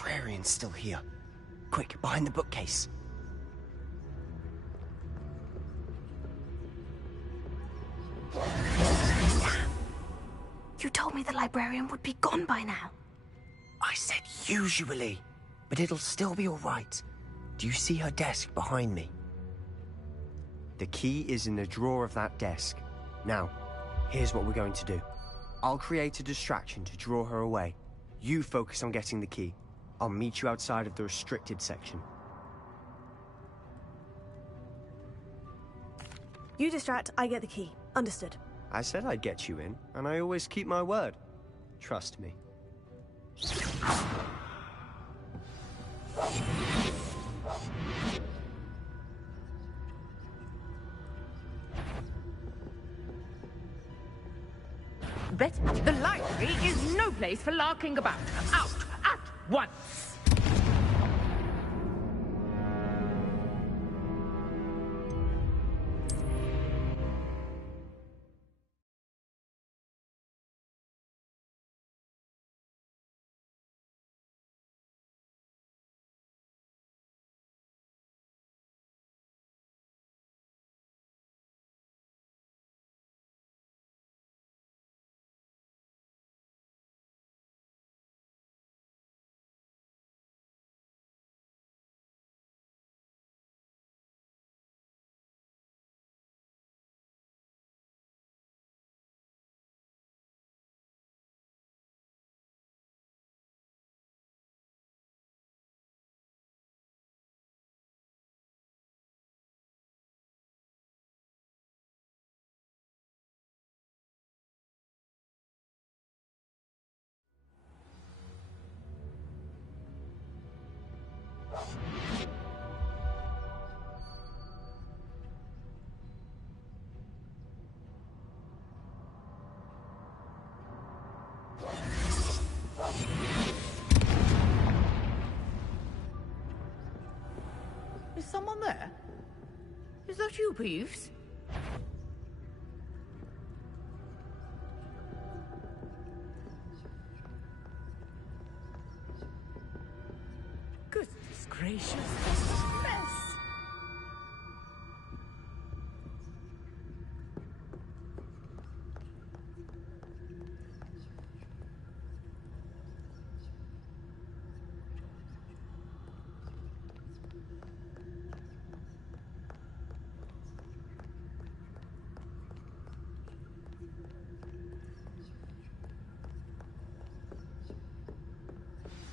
librarian's still here. Quick, behind the bookcase. Damn. You told me the librarian would be gone by now. I said usually, but it'll still be all right. Do you see her desk behind me? The key is in the drawer of that desk. Now, here's what we're going to do. I'll create a distraction to draw her away. You focus on getting the key. I'll meet you outside of the restricted section. You distract, I get the key. Understood. I said I'd get you in, and I always keep my word. Trust me. Bet the library is no place for larking about. Out at once! Is someone there? Is that you, Peeves? Goodness gracious, this is a mess.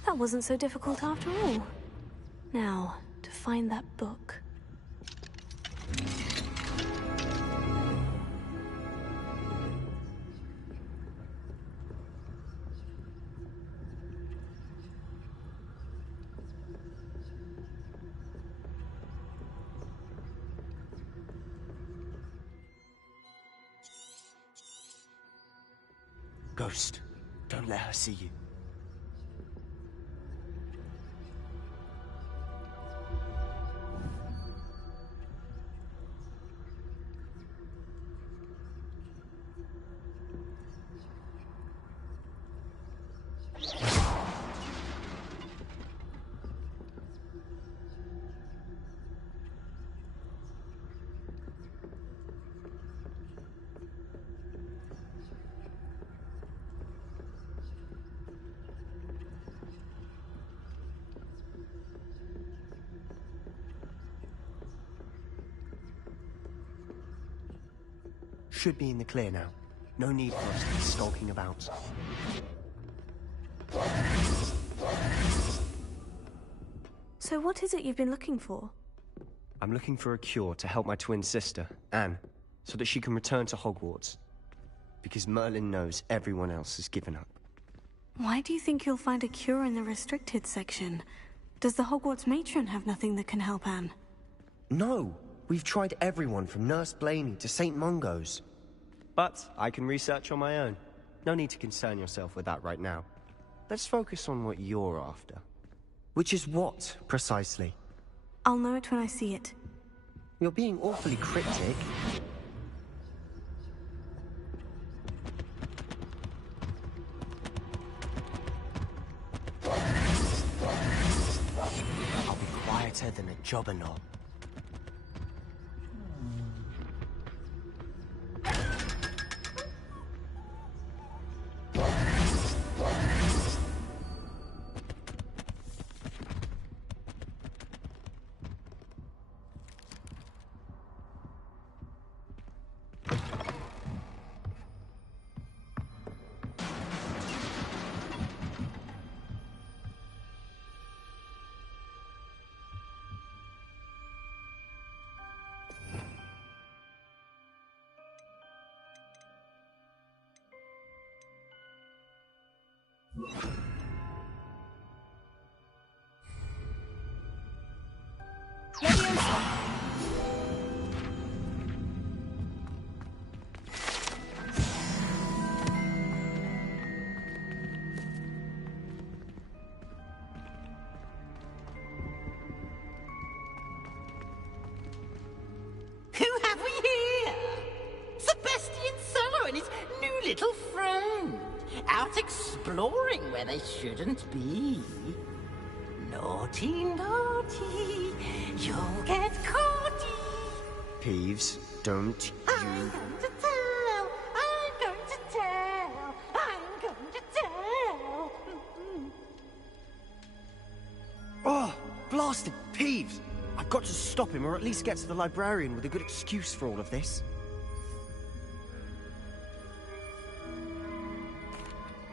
That wasn't so difficult after all. Now, to find that book. Ghost, don't let her see you. Should be in the clear now. No need for us to be skulking about. So what is it you've been looking for? I'm looking for a cure to help my twin sister, Anne, so that she can return to Hogwarts. Because Merlin knows everyone else has given up. Why do you think you'll find a cure in the restricted section? Does the Hogwarts matron have nothing that can help Anne? No! We've tried everyone from Nurse Blaney to St. Mungo's. But I can research on my own. No need to concern yourself with that right now. Let's focus on what you're after. Which is what, precisely? I'll know it when I see it. You're being awfully cryptic. better than a jobberknoll. Who have we here? Sebastian Solo and his new little friend. Out exploring where they shouldn't be. Naughty, naughty, you'll get caughty. Peeves, don't I'm you... going to tell, I'm going to tell, I'm going to tell. Oh, blasted Peeves! I've got to stop him, or at least get to the librarian with a good excuse for all of this.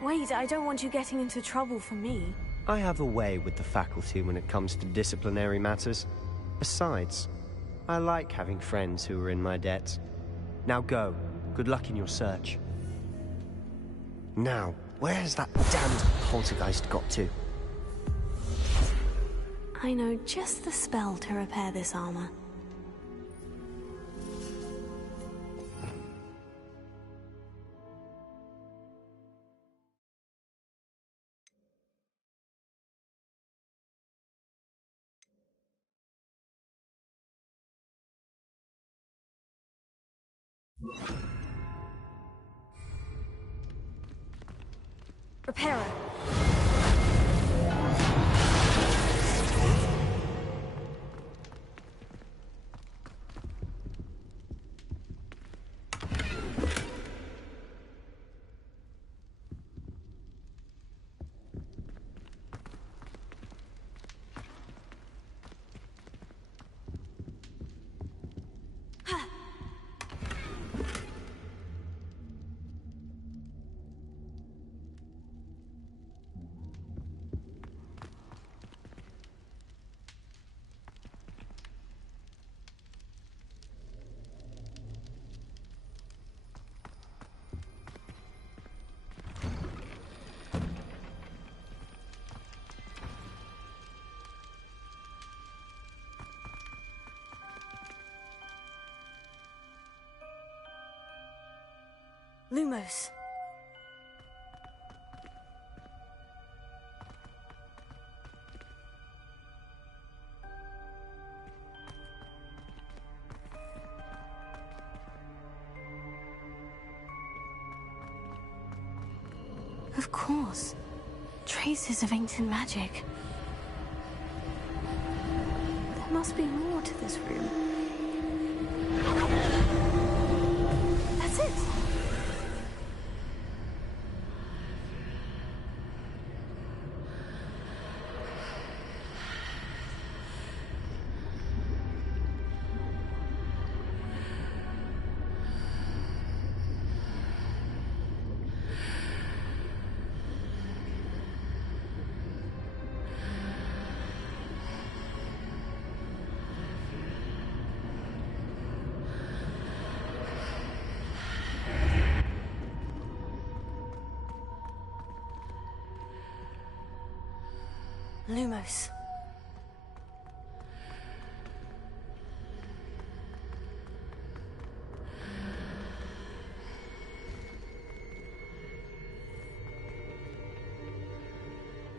Wait, I don't want you getting into trouble for me. I have a way with the faculty when it comes to disciplinary matters. Besides, I like having friends who are in my debt. Now go. Good luck in your search. Now, where has that damned poltergeist got to? I know just the spell to repair this armor. Repairer. Lumos. Of course. Traces of ancient magic. There must be more to this room. That's it! Lumos.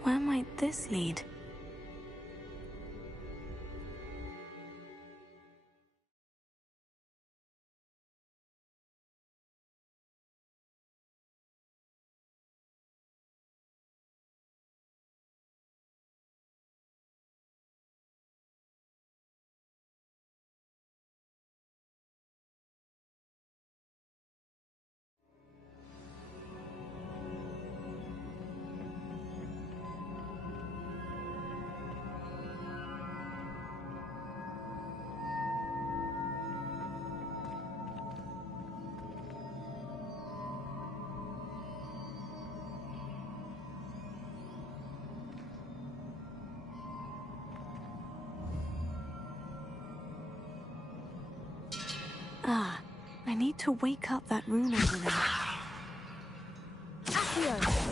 Where might this lead? I need to wake up that rune over there. Accio.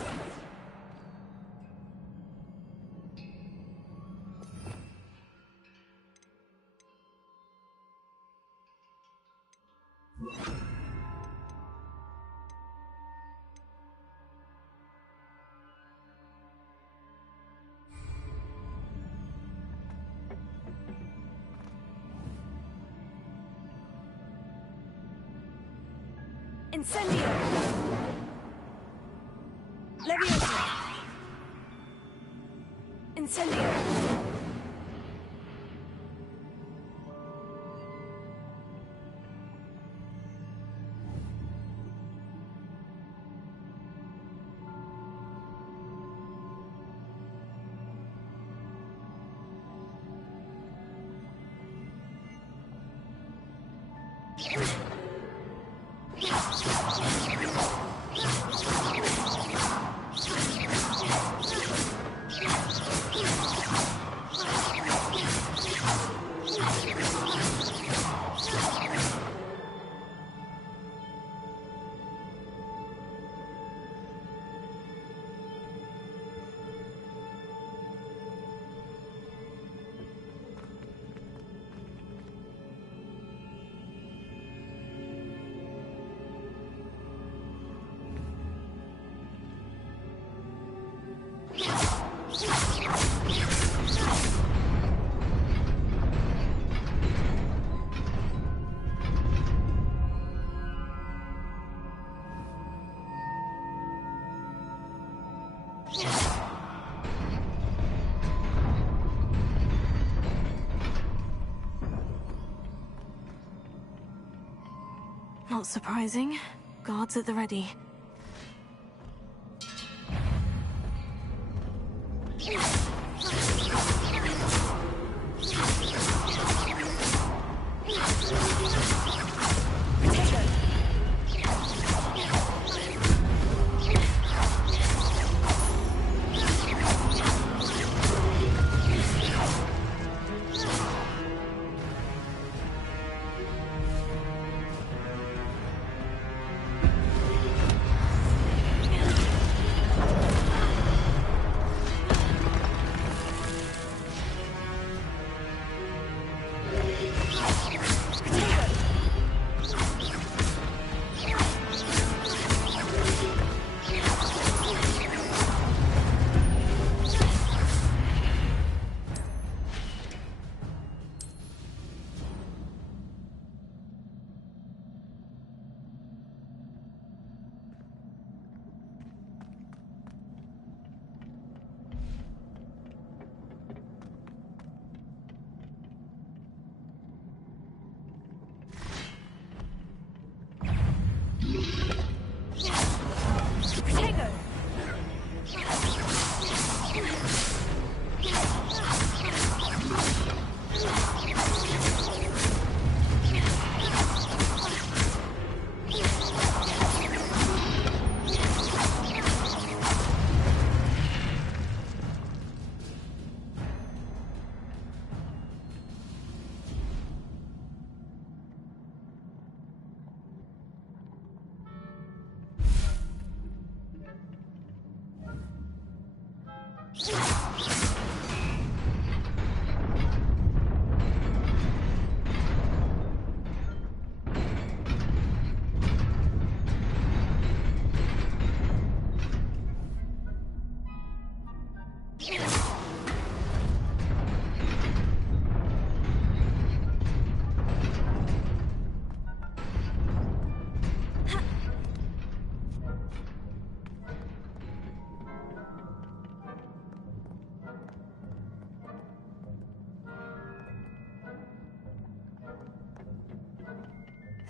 Incendio! Leviosa! Incendio! Not surprising. Guards at the ready.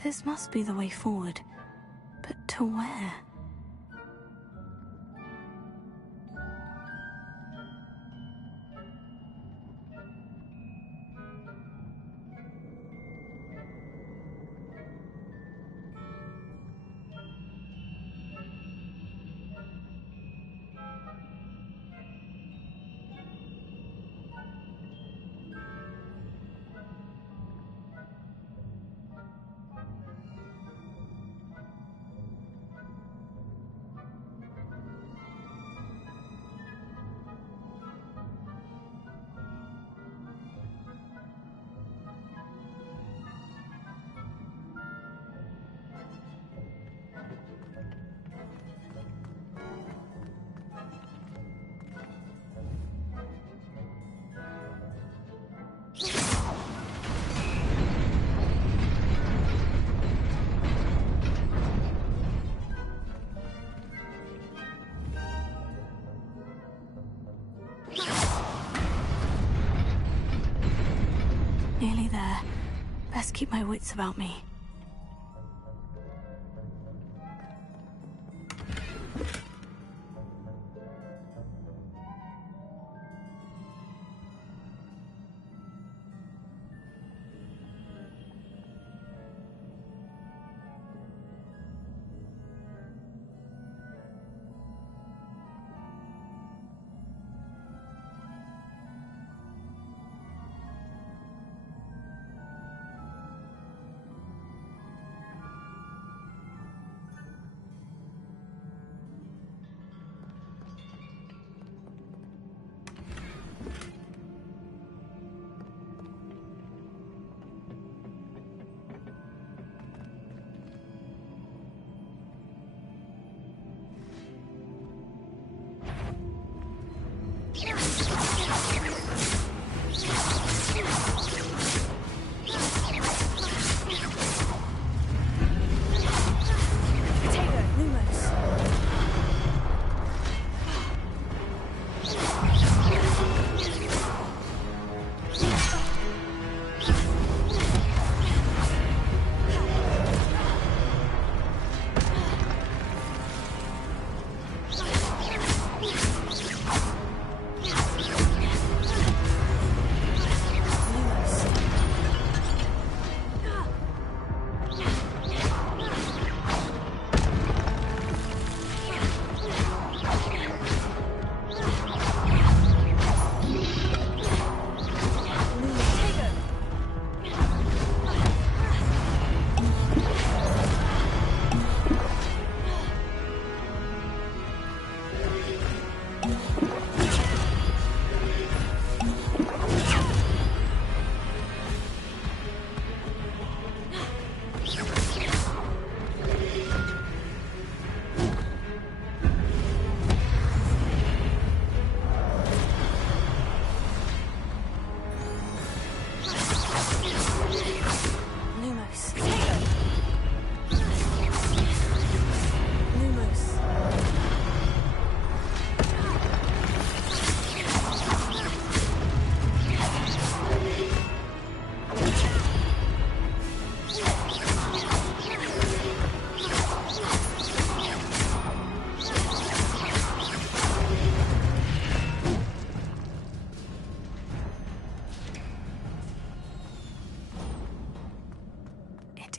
This must be the way forward. But to where? clearly there. Best keep my wits about me.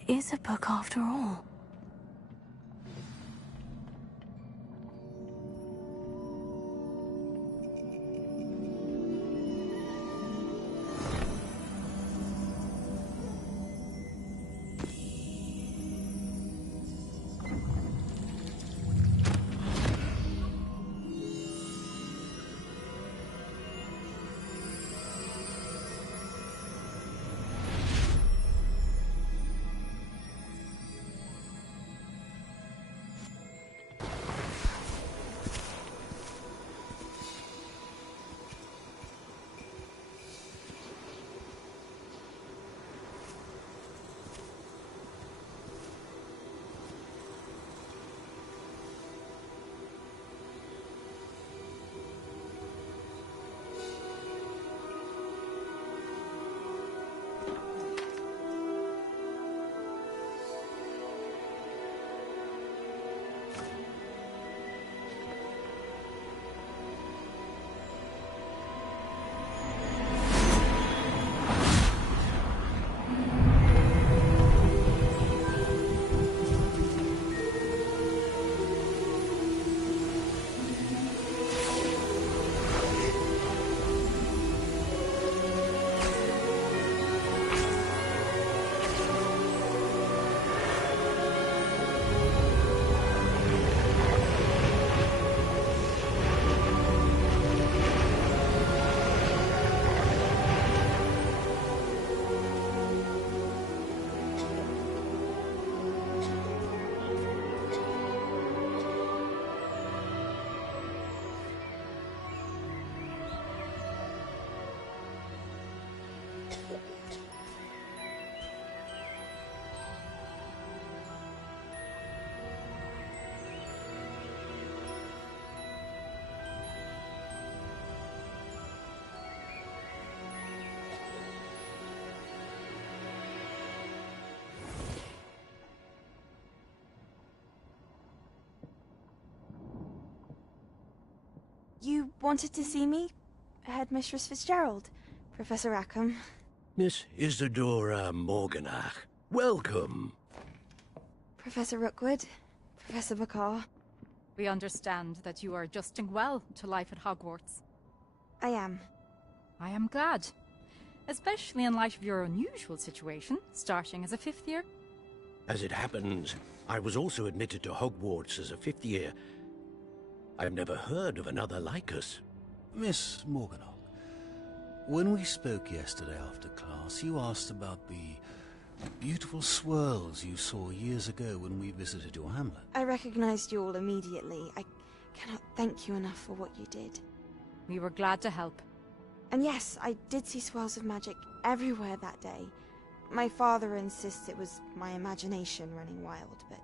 Is a book after all. You wanted to see me? Headmistress Fitzgerald, Professor Rackham. Miss Isadora Morganach, welcome. Professor Rookwood, Professor Bakar. We understand that you are adjusting well to life at Hogwarts. I am. I am glad. Especially in light of your unusual situation, starting as a 5th year. As it happens, I was also admitted to Hogwarts as a 5th year. I've never heard of another like us. Miss Morganach, when we spoke yesterday after class, you asked about the beautiful swirls you saw years ago when we visited your hamlet. I recognized you all immediately. I cannot thank you enough for what you did. We were glad to help. And yes, I did see swirls of magic everywhere that day. My father insists it was my imagination running wild, but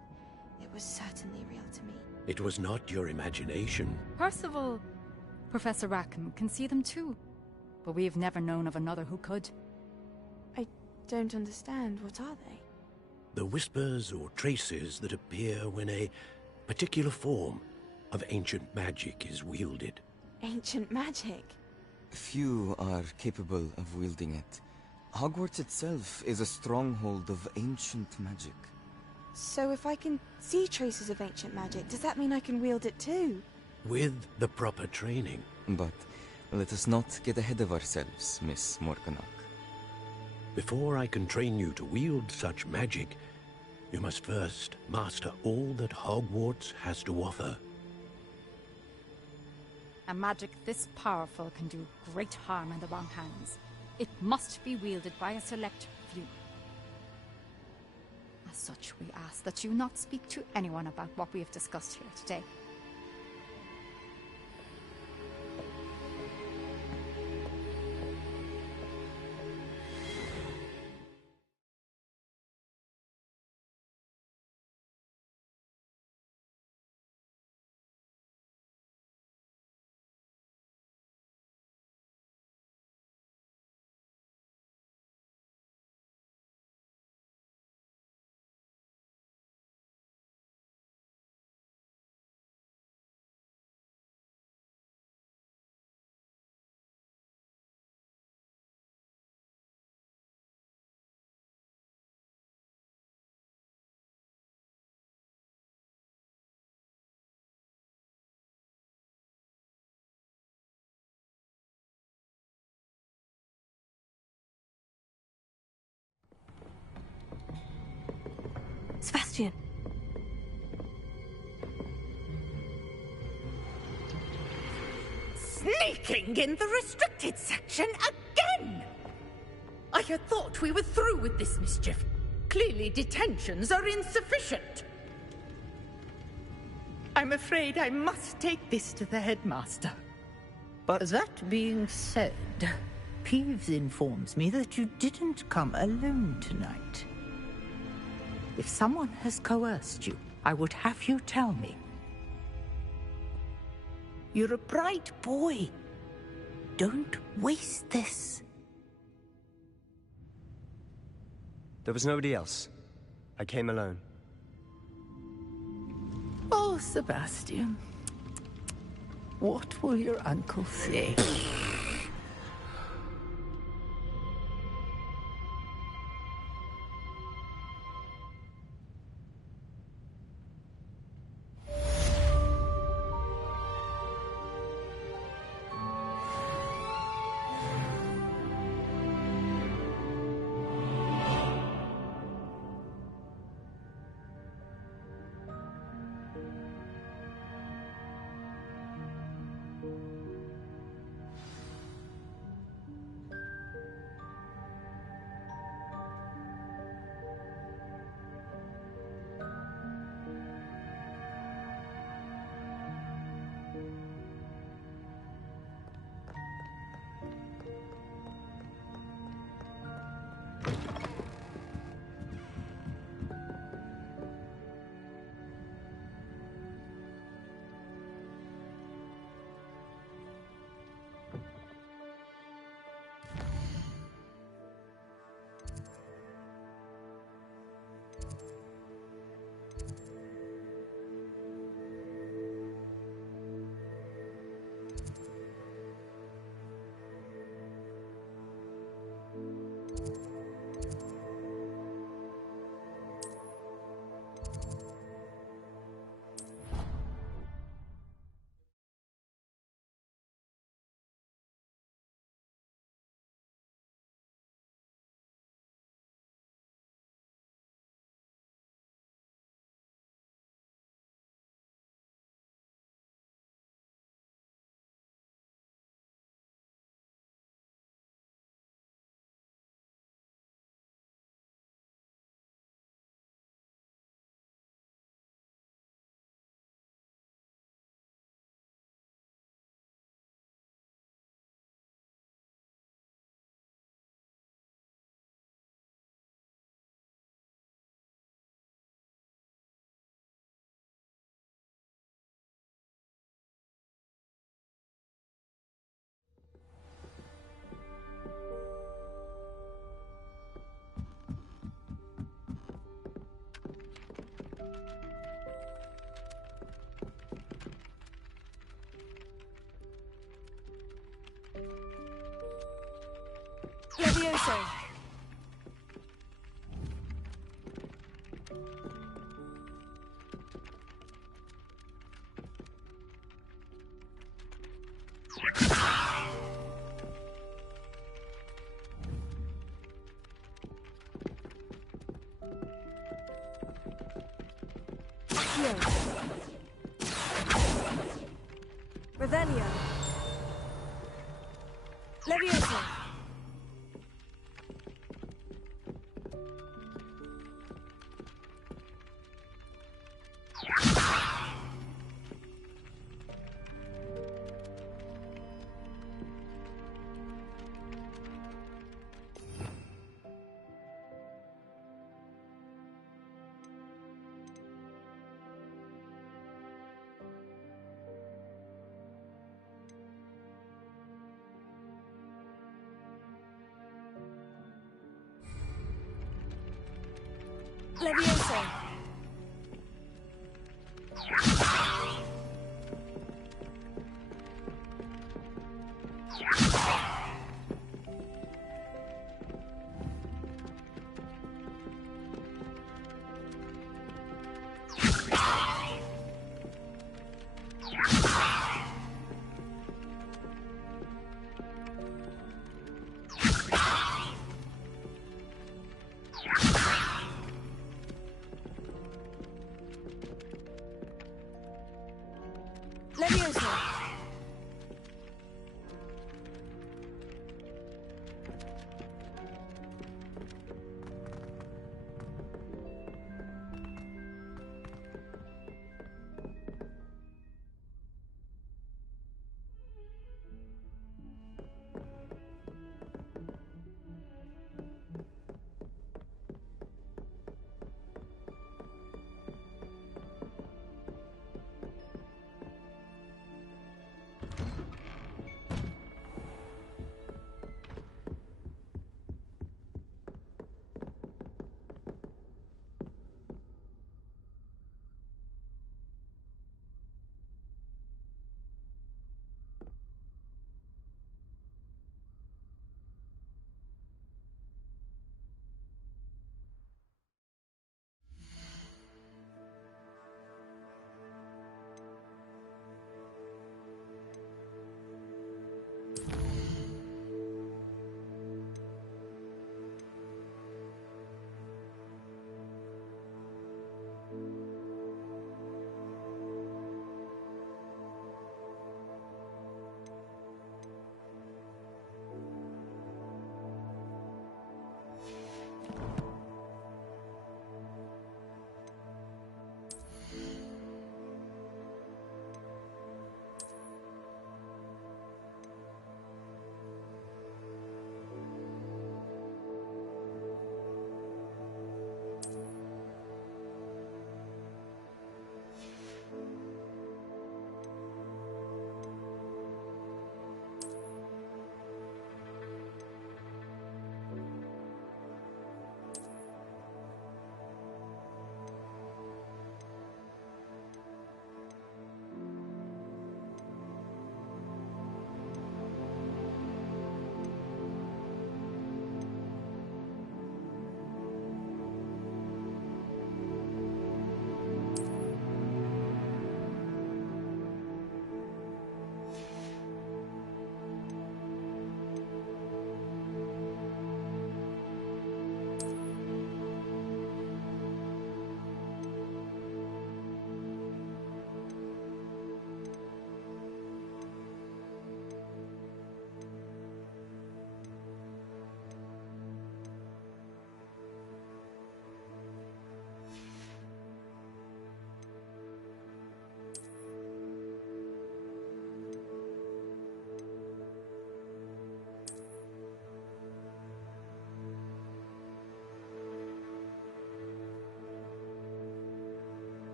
it was certainly real to me. It was not your imagination. Percival, Professor Rackham can see them too. But we have never known of another who could. I don't understand. What are they? The whispers or traces that appear when a particular form of ancient magic is wielded. Ancient magic? Few are capable of wielding it. Hogwarts itself is a stronghold of ancient magic. So if I can see traces of ancient magic, does that mean I can wield it too? With the proper training. But let us not get ahead of ourselves, Miss Morganach. Before I can train you to wield such magic, you must first master all that Hogwarts has to offer. A magic this powerful can do great harm in the wrong hands. It must be wielded by a select few. As such, we ask that you not speak to anyone about what we have discussed here today. Sebastian! Sneaking in the restricted section again! I had thought we were through with this mischief. Clearly detentions are insufficient. I'm afraid I must take this to the headmaster. But that being said, Peeves informs me that you didn't come alone tonight. If someone has coerced you, I would have you tell me. You're a bright boy. Don't waste this. There was nobody else. I came alone. Oh, Sebastian. What will your uncle say? Levioso. Revelio. Levioso. Levioso.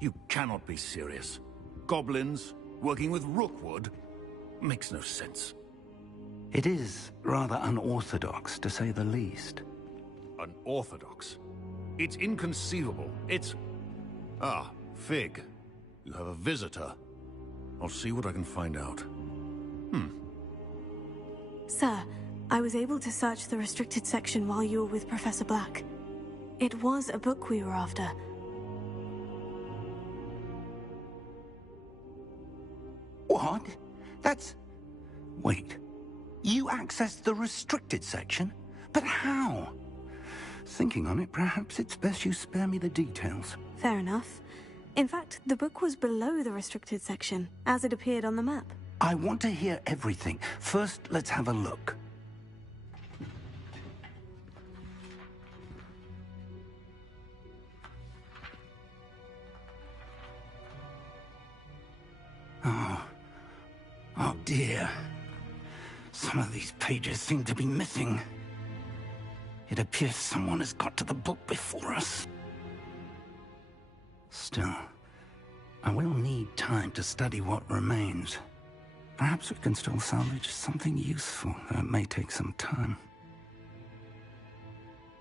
You cannot be serious. Goblins working with Rookwood makes no sense. It is rather unorthodox, to say the least. Unorthodox? It's inconceivable. It's... Ah, Fig. You have a visitor. I'll see what I can find out. Sir, I was able to search the restricted section while you were with Professor Black. It was a book we were after. What? That's... Wait. You accessed the restricted section? But how? Thinking on it, perhaps it's best you spare me the details. Fair enough. In fact, the book was below the restricted section, as it appeared on the map. I want to hear everything. First, let's have a look. Oh dear. Some of these pages seem to be missing. It appears someone has got to the book before us. Still, I will need time to study what remains. Perhaps we can still salvage something useful, though it may take some time.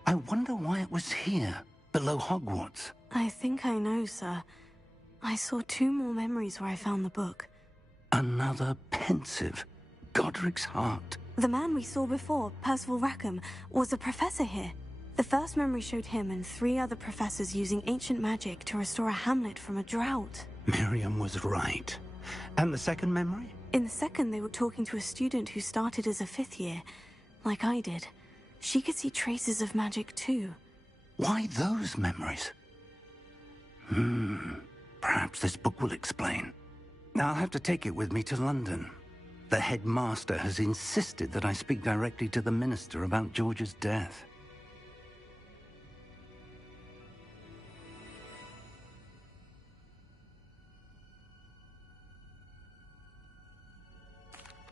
I wonder why it was here, below Hogwarts. I think I know, sir. I saw 2 more memories where I found the book. Another pensive. Godric's heart. The man we saw before, Percival Rackham, was a professor here. The first memory showed him and 3 other professors using ancient magic to restore a hamlet from a drought. Miriam was right. And the second memory? In the second, they were talking to a student who started as a 5th year, like I did. She could see traces of magic too. Why those memories? Perhaps this book will explain. Now I'll have to take it with me to London. The headmaster has insisted that I speak directly to the minister about George's death.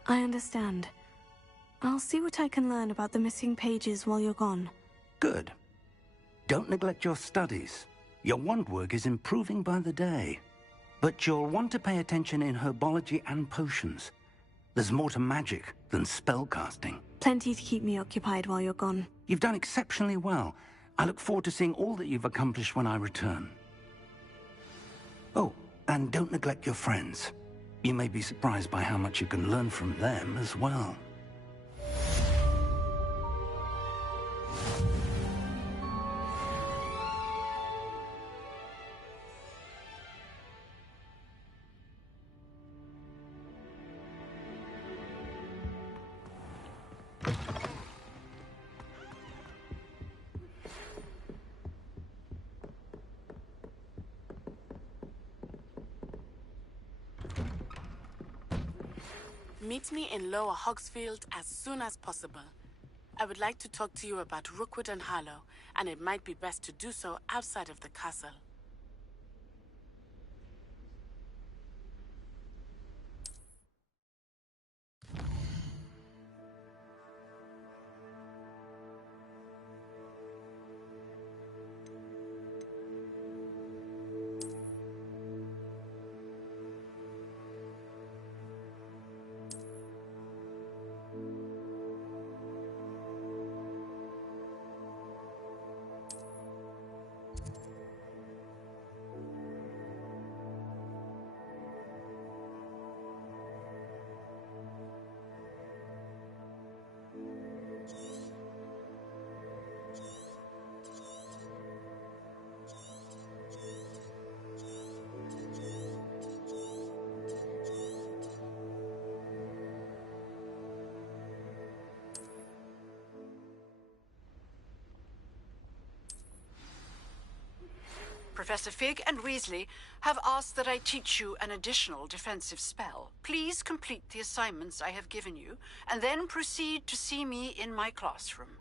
I understand. I'll see what I can learn about the missing pages while you're gone. Good. Don't neglect your studies. Your wand work is improving by the day. But you'll want to pay attention in herbology and potions. There's more to magic than spellcasting. Plenty to keep me occupied while you're gone. You've done exceptionally well. I look forward to seeing all that you've accomplished when I return. Oh, and don't neglect your friends. You may be surprised by how much you can learn from them as well. Meet me in Lower Hogsfield as soon as possible. I would like to talk to you about Rookwood and Harlow, and it might be best to do so outside of the castle. Professor Fig and Weasley have asked that I teach you an additional defensive spell. Please complete the assignments I have given you, and then proceed to see me in my classroom.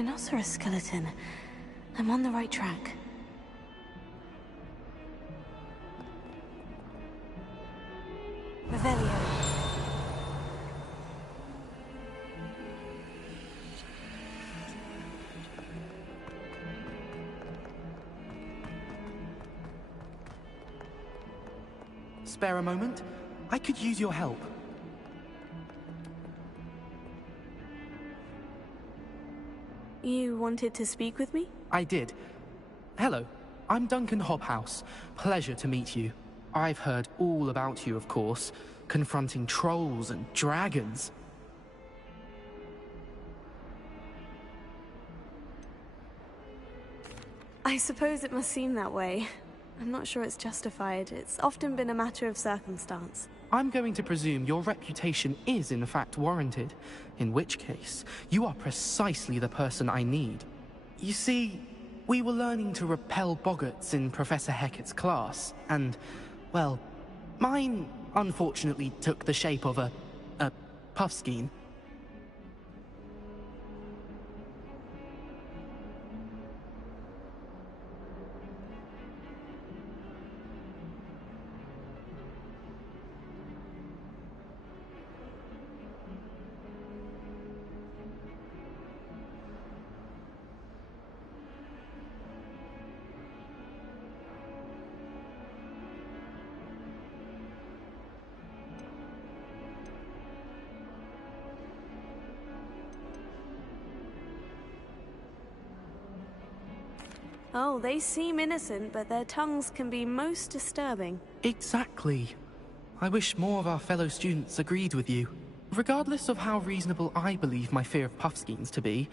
rhinoceros skeleton. I'm on the right track. Revelio. Spare a moment? I could use your help. You wanted to speak with me? I did. Hello, I'm Duncan Hobhouse. Pleasure to meet you. I've heard all about you, of course, confronting trolls and dragons. I suppose it must seem that way. I'm not sure it's justified. It's often been a matter of circumstance. I'm going to presume your reputation is in fact warranted, in which case, you are precisely the person I need. You see, we were learning to repel boggarts in Professor Hecat's class, and, well, mine unfortunately took the shape of a puffskein. Oh, they seem innocent, but their tongues can be most disturbing. Exactly. I wish more of our fellow students agreed with you. Regardless of how reasonable I believe my fear of puffskeins to be,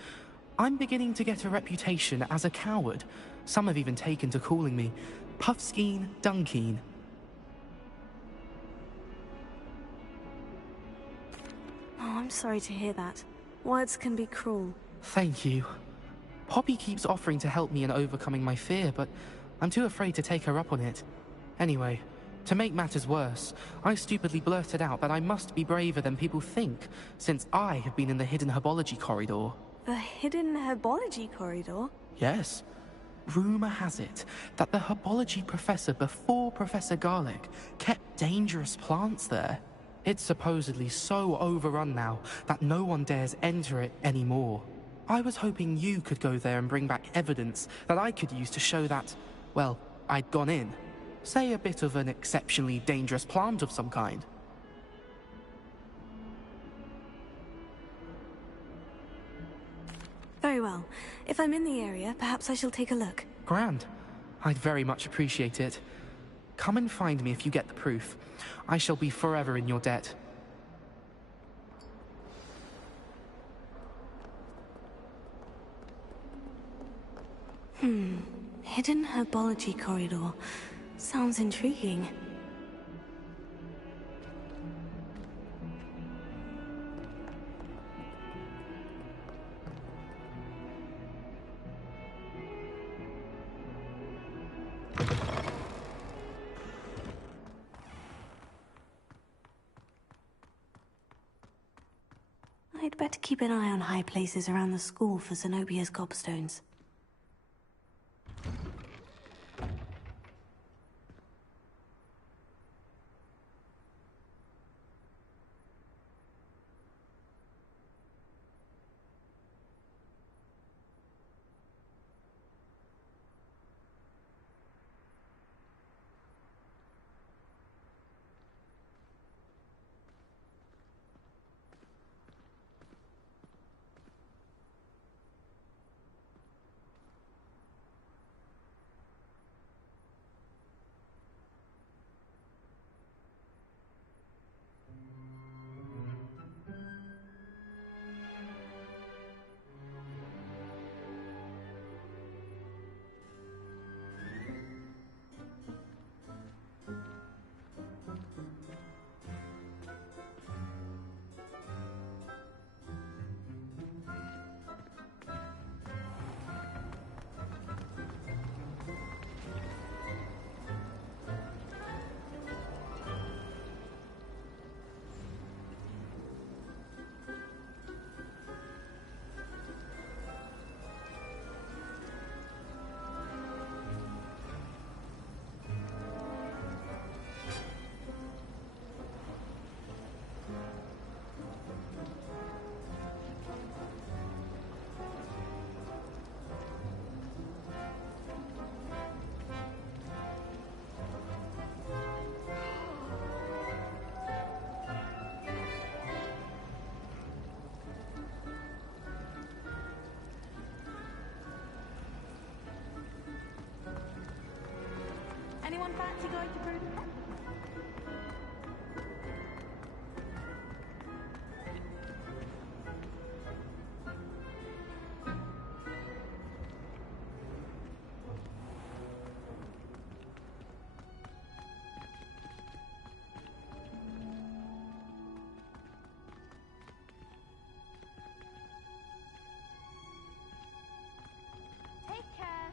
I'm beginning to get a reputation as a coward. Some have even taken to calling me Puffskeen Dunkeen. Oh, I'm sorry to hear that. Words can be cruel. Thank you. Poppy keeps offering to help me in overcoming my fear, but I'm too afraid to take her up on it. Anyway, to make matters worse, I stupidly blurted out that I must be braver than people think, since I have been in the hidden herbology corridor. The hidden herbology corridor? Yes. Rumor has it that the herbology professor before Professor Garlic kept dangerous plants there. It's supposedly so overrun now that no one dares enter it anymore. I was hoping you could go there and bring back evidence that I could use to show that, well, I'd gone in. Say a bit of an exceptionally dangerous plant of some kind. Very well. If I'm in the area, perhaps I shall take a look. Grand. I'd very much appreciate it. Come and find me if you get the proof. I shall be forever in your debt. Hidden herbology corridor. Sounds intriguing. I'd better keep an eye on high places around the school for Zenobia's gobstones. fancy going to prove? Take care.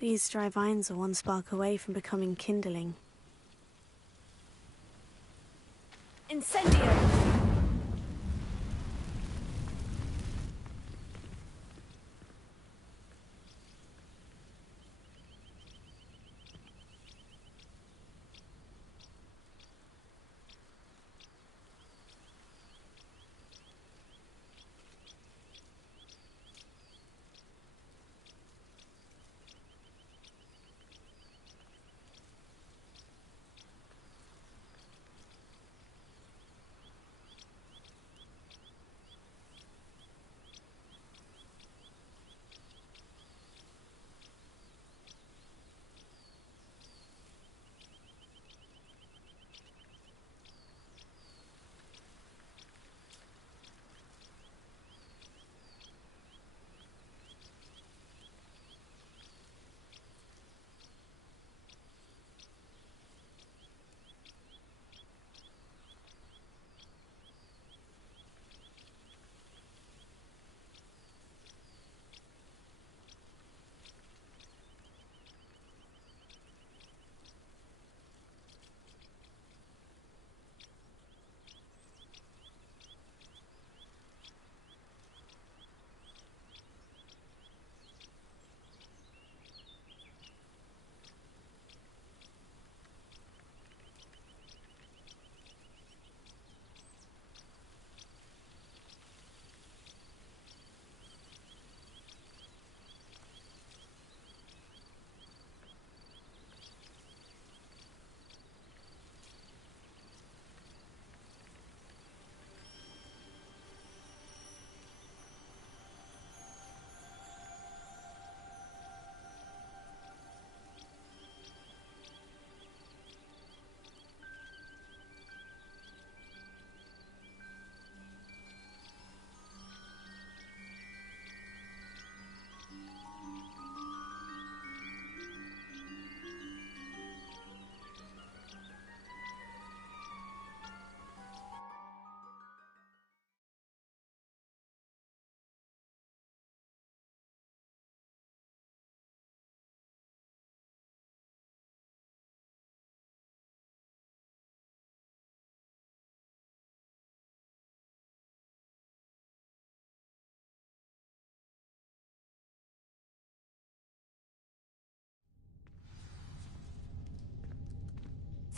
These dry vines are one spark away from becoming kindling. Incendio!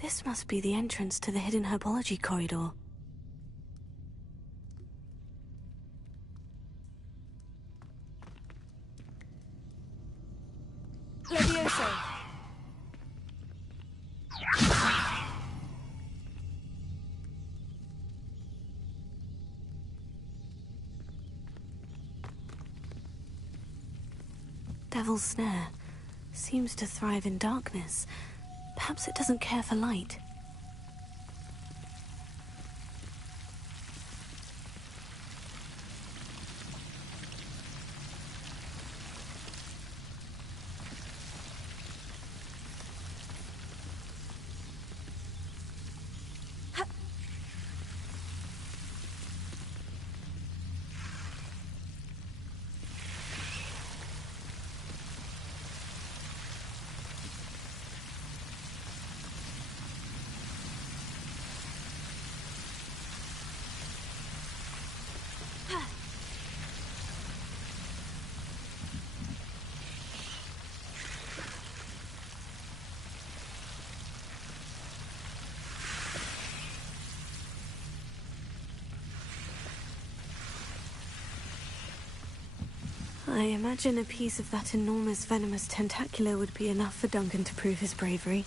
This must be the entrance to the hidden herbology corridor. Levioso! Devil's Snare seems to thrive in darkness. Perhaps it doesn't care for light. I imagine a piece of that enormous venomous tentacular would be enough for Duncan to prove his bravery.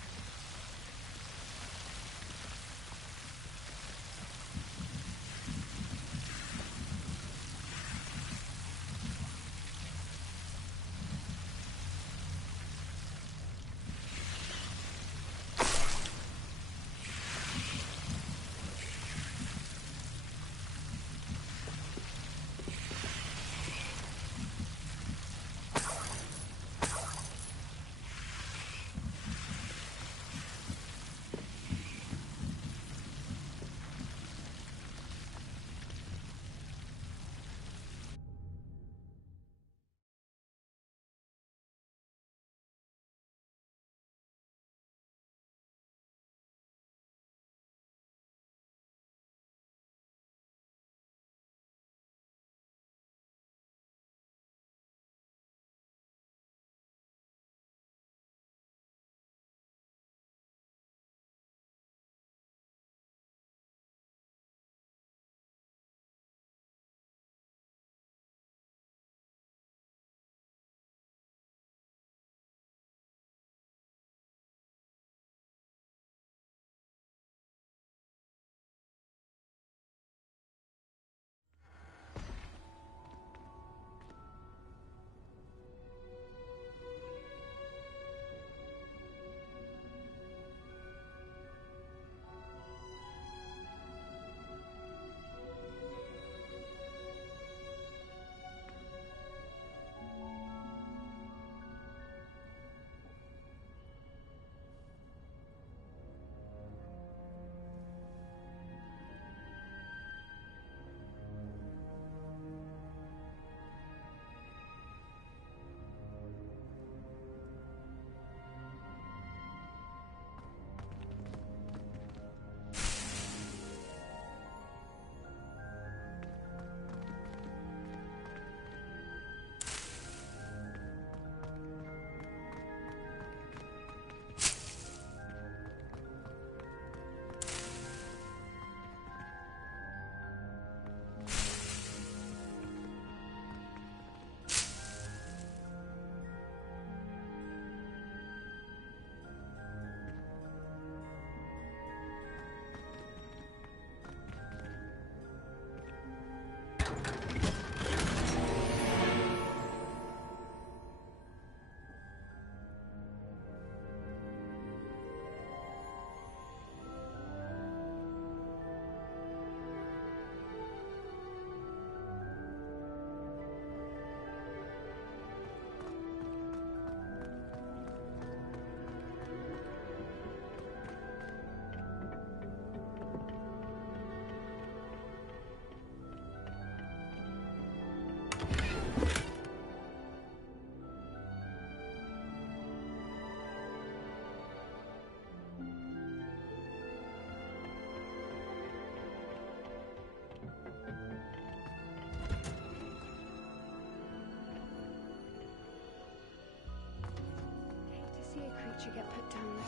Get put down like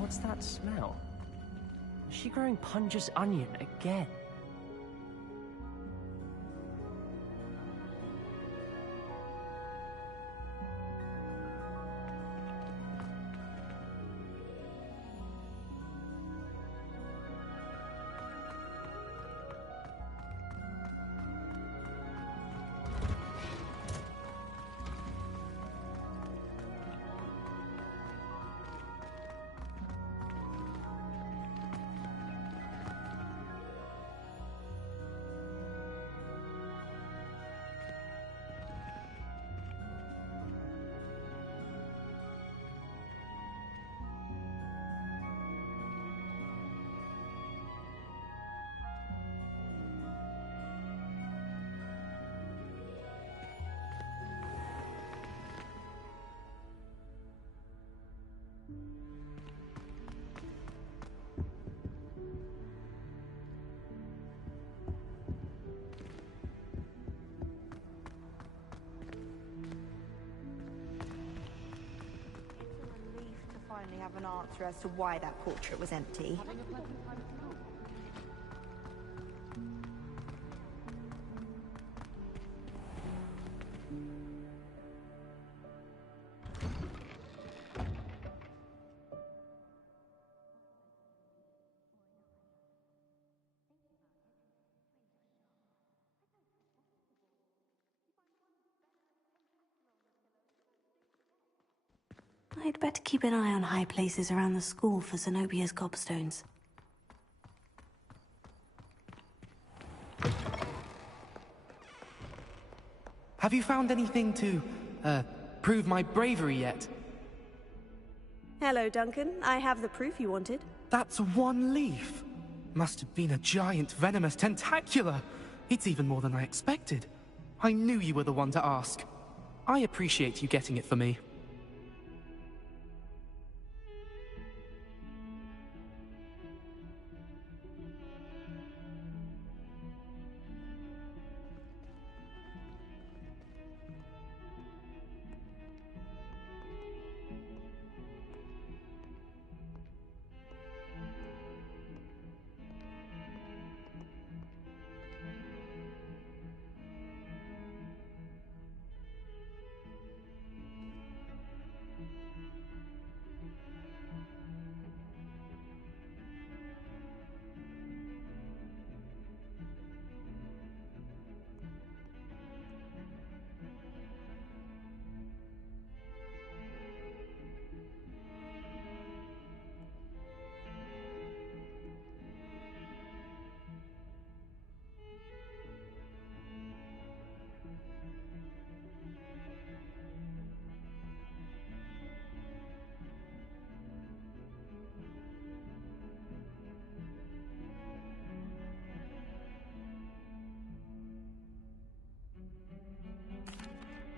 that. What's that smell? Is she growing Punja's onion again? Finally have an answer as to why that portrait was empty. I'd better keep an eye on high places around the school for Zenobia's gobstones. Have you found anything to, prove my bravery yet? Hello, Duncan. I have the proof you wanted. That's one leaf. Must have been a giant venomous tentacula. It's even more than I expected. I knew you were the one to ask. I appreciate you getting it for me.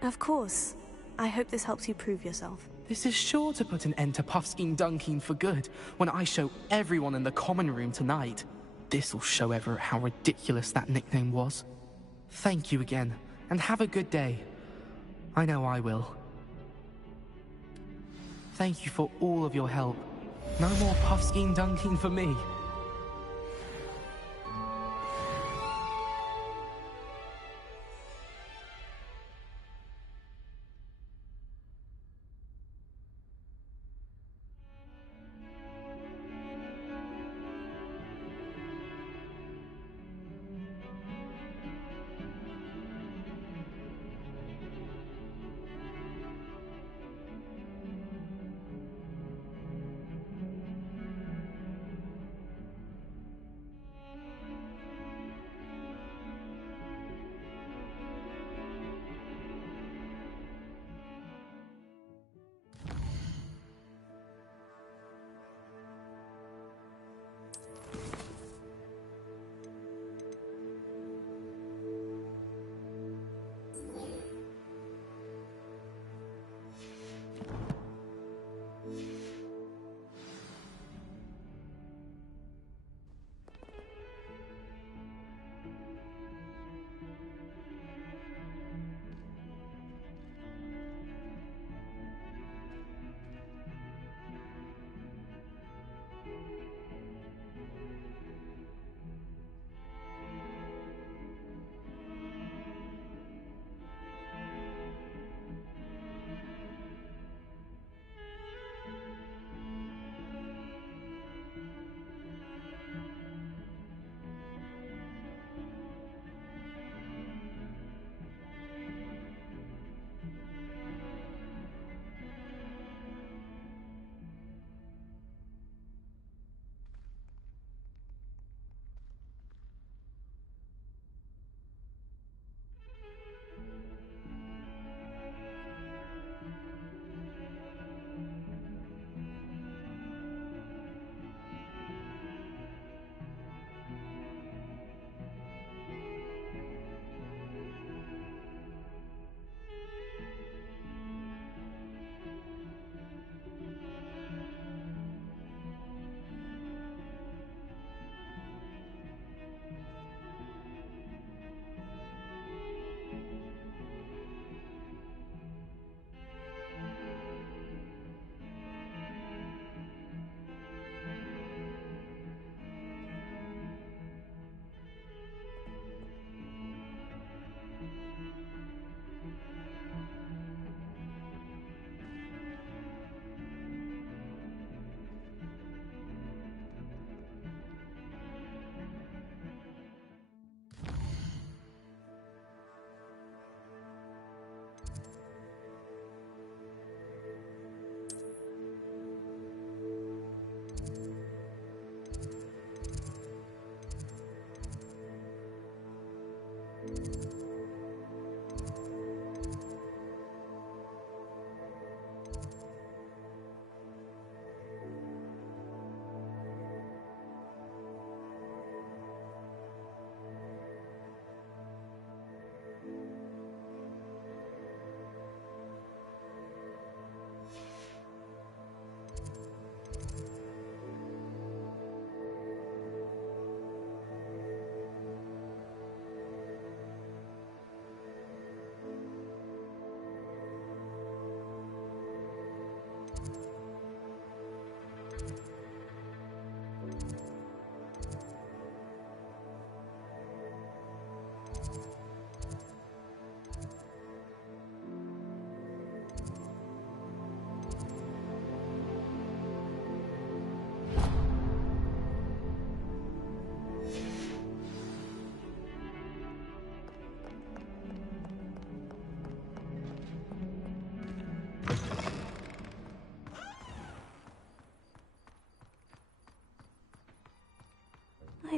Of course. I hope this helps you prove yourself. This is sure to put an end to Puffskein Dunking for good when I show everyone in the common room tonight. This'll show Everett how ridiculous that nickname was. Thank you again, and have a good day. I know I will. Thank you for all of your help. No more Puffskein Dunking for me.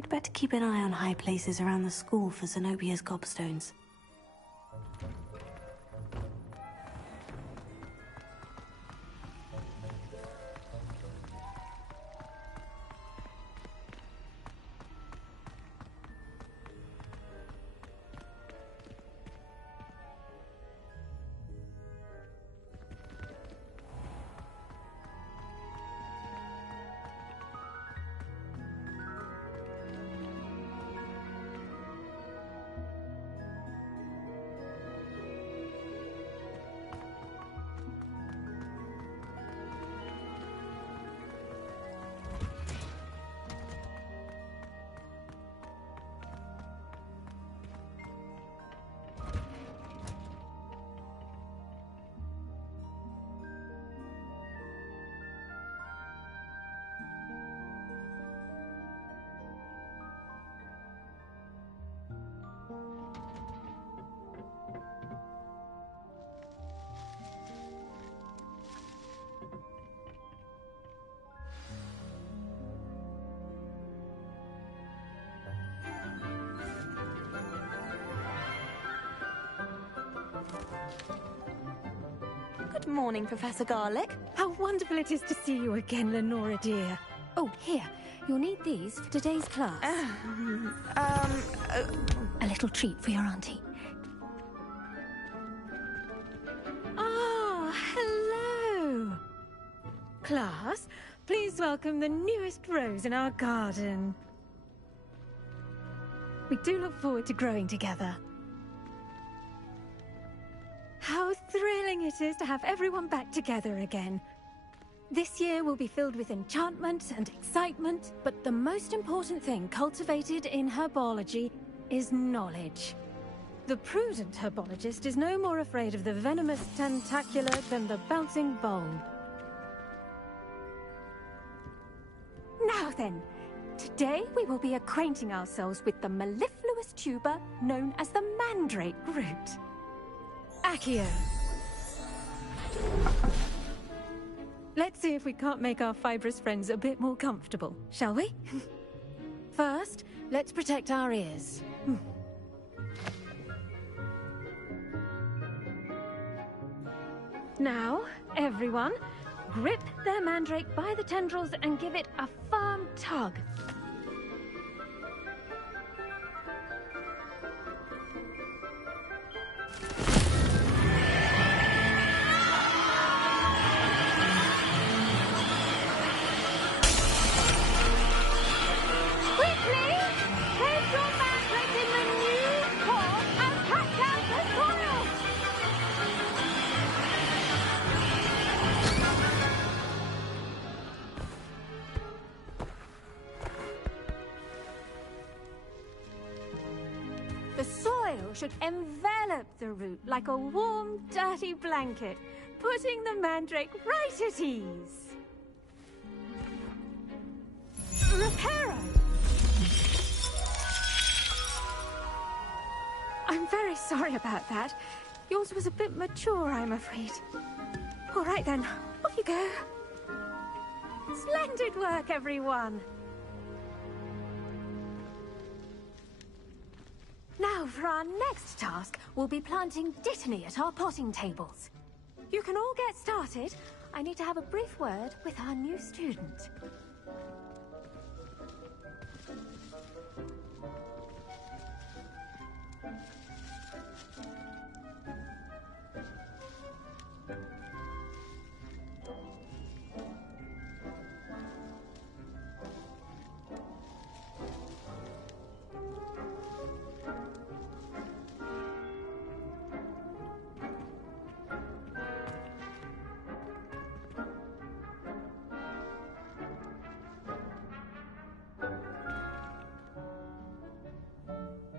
I'd better keep an eye on high places around the school for Zenobia's gobstones. Good morning, Professor Garlic. How wonderful it is to see you again, Lenora dear. Oh, here. You'll need these for today's class. A little treat for your auntie. Ah, hello. Class, please welcome the newest rose in our garden. We do look forward to growing together. How thrilling it is to have everyone back together again. This year will be filled with enchantment and excitement, but the most important thing cultivated in herbology is knowledge. The prudent herbologist is no more afraid of the venomous tentacula than the bouncing bulb. Now then, today we will be acquainting ourselves with the mellifluous tuber known as the mandrake root. Accio. Let's see if we can't make our fibrous friends a bit more comfortable, shall we? First, let's protect our ears. Now, everyone, grip their mandrake by the tendrils and give it a firm tug. The soil should envelop the root like a warm, dirty blanket, putting the mandrake right at ease. Reparo! I'm very sorry about that. Yours was a bit mature, I'm afraid. All right then, off you go. Splendid work, everyone. Now, for our next task, we'll be planting dittany at our potting tables. You can all get started. I need to have a brief word with our new student.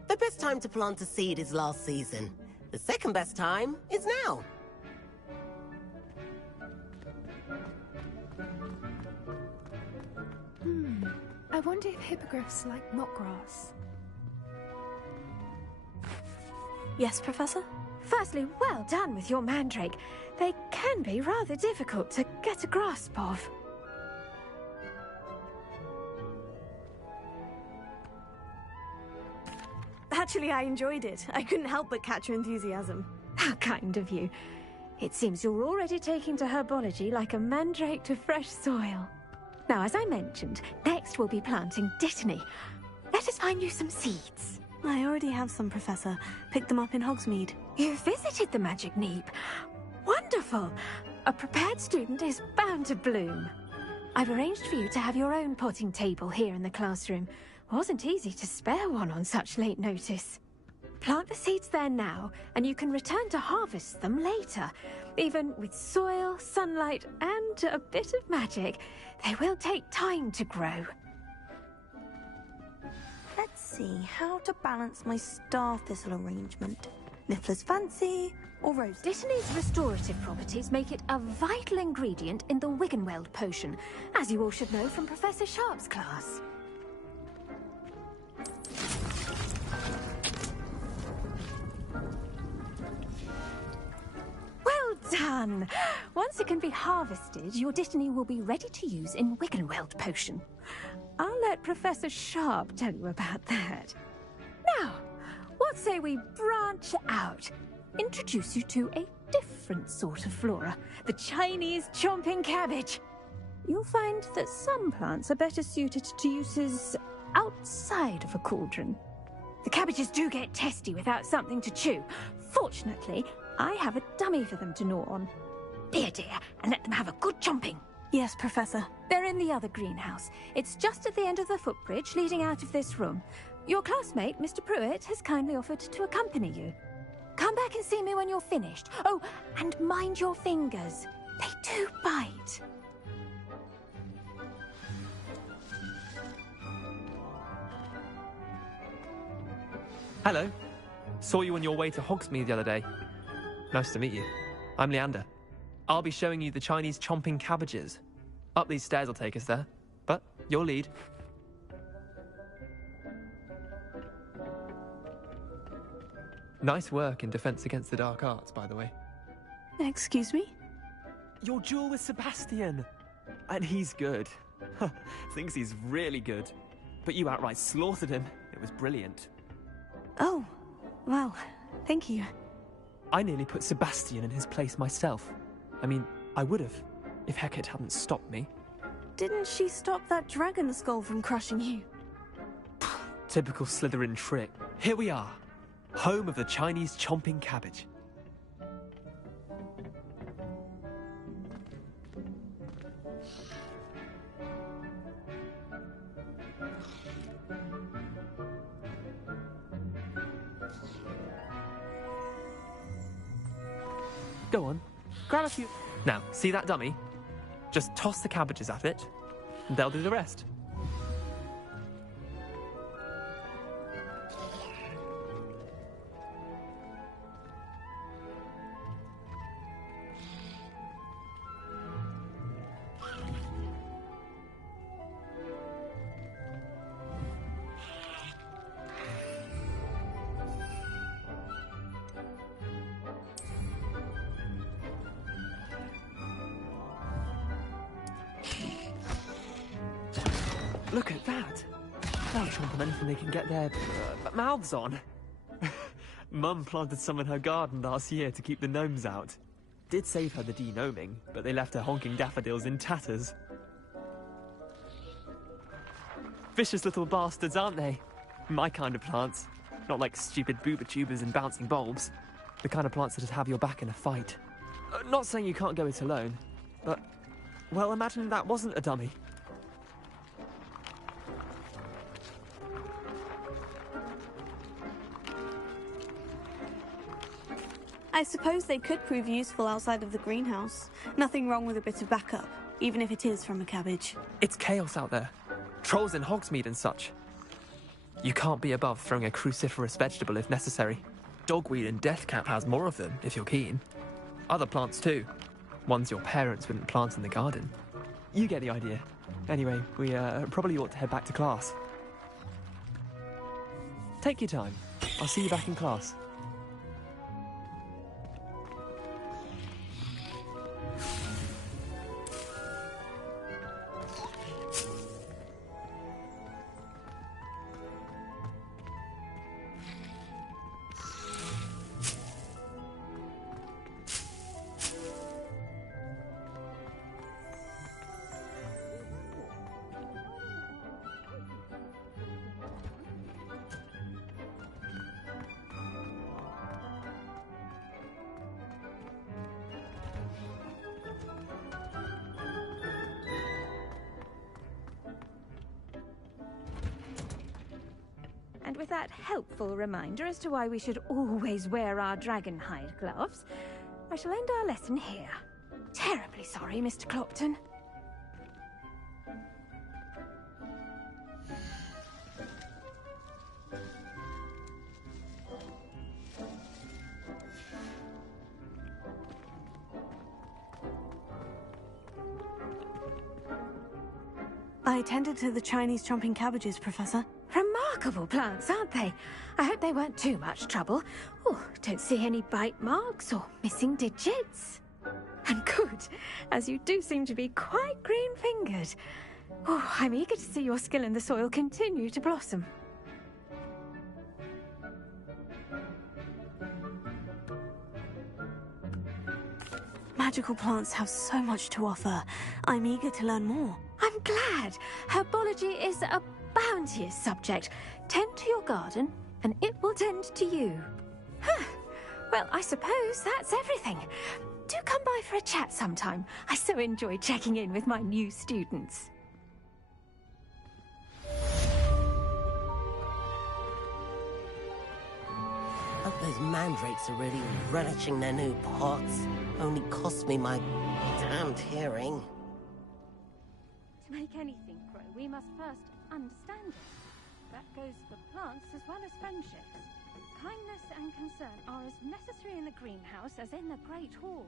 The best time to plant a seed is last season. The second best time is now. I wonder if hippogriffs like knotgrass. Yes, Professor? Firstly, well done with your mandrake. They can be rather difficult to get a grasp of. Actually, I enjoyed it. I couldn't help but catch your enthusiasm. How kind of you. It seems you're already taking to herbology like a mandrake to fresh soil. Now, as I mentioned, next we'll be planting Dittany. Let us find you some seeds. I already have some, Professor. Picked them up in Hogsmeade. You visited the Magic Neep. Wonderful! A prepared student is bound to bloom. I've arranged for you to have your own potting table here in the classroom. Wasn't easy to spare one on such late notice. Plant the seeds there now, and you can return to harvest them later. Even with soil, sunlight, and a bit of magic, they will take time to grow. Let's see how to balance my star thistle arrangement. Niffler's fancy or rose? Dittany's restorative properties make it a vital ingredient in the Wiggenweld potion, as you all should know from Professor Sharp's class. Well done! Once it can be harvested, your Dittany will be ready to use in Wiggenweld potion. I'll let Professor Sharp tell you about that. Now, what say we branch out? Introduce you to a different sort of flora, the Chinese chomping cabbage. You'll find that some plants are better suited to uses outside of a cauldron. The cabbages do get testy without something to chew. Fortunately, I have a dummy for them to gnaw on. Be a dear and let them have a good chomping. Yes, Professor. They're in the other greenhouse. It's just at the end of the footbridge leading out of this room. Your classmate, Mr. Pruitt, has kindly offered to accompany you. Come back and see me when you're finished. Oh, and mind your fingers. They do bite. Hello. Saw you on your way to Hogsmeade the other day. Nice to meet you. I'm Leander. I'll be showing you the Chinese chomping cabbages. Up these stairs will take us there, but your lead. Nice work in Defense Against the Dark Arts, by the way. Excuse me? Your duel with Sebastian! And he's good. Thinks he's really good. But you outright slaughtered him. It was brilliant. Oh, well, thank you. I nearly put Sebastian in his place myself. I mean, I would have, if Hecate hadn't stopped me. Didn't she stop that dragon skull from crushing you? Typical Slytherin trick. Here we are. Home of the Chinese chomping cabbage. Go on, grab a few. Now, see that dummy? Just toss the cabbages at it, and they'll do the rest. Look at that! They'll chomp on anything they can get their mouths on. Mum planted some in her garden last year to keep the gnomes out. Did save her the de-gnoming, but they left her honking daffodils in tatters. Vicious little bastards, aren't they? My kind of plants. Not like stupid booba tubers and bouncing bulbs. The kind of plants that'd have your back in a fight. Not saying you can't go it alone, but, well, imagine that wasn't a dummy. I suppose they could prove useful outside of the greenhouse. Nothing wrong with a bit of backup, even if it is from a cabbage. It's chaos out there. Trolls in Hogsmeade and such. You can't be above throwing a cruciferous vegetable if necessary. Dogweed and deathcap has more of them, if you're keen. Other plants too. Ones your parents wouldn't plant in the garden. You get the idea. Anyway, we probably ought to head back to class. Take your time. I'll see you back in class. And with that helpful reminder as to why we should always wear our dragonhide gloves, I shall end our lesson here. Terribly sorry, Mr. Clopton. I attended to the Chinese chomping cabbages, Professor. Remarkable plants, aren't they? I hope they weren't too much trouble. Oh, don't see any bite marks or missing digits. And good, as you do seem to be quite green-fingered. Oh, I'm eager to see your skill in the soil continue to blossom. Magical plants have so much to offer. I'm eager to learn more. I'm glad. Herbology is a bounteous subject. Tend to your garden, and it will tend to you. Huh. Well, I suppose that's everything. Do come by for a chat sometime. I so enjoy checking in with my new students. Hope those mandrakes are really relishing their new pots. Only cost me my damned hearing. To make anything grow, we must first understand it. That goes for plants as well as friendships. Kindness and concern are as necessary in the greenhouse as in the Great Hall.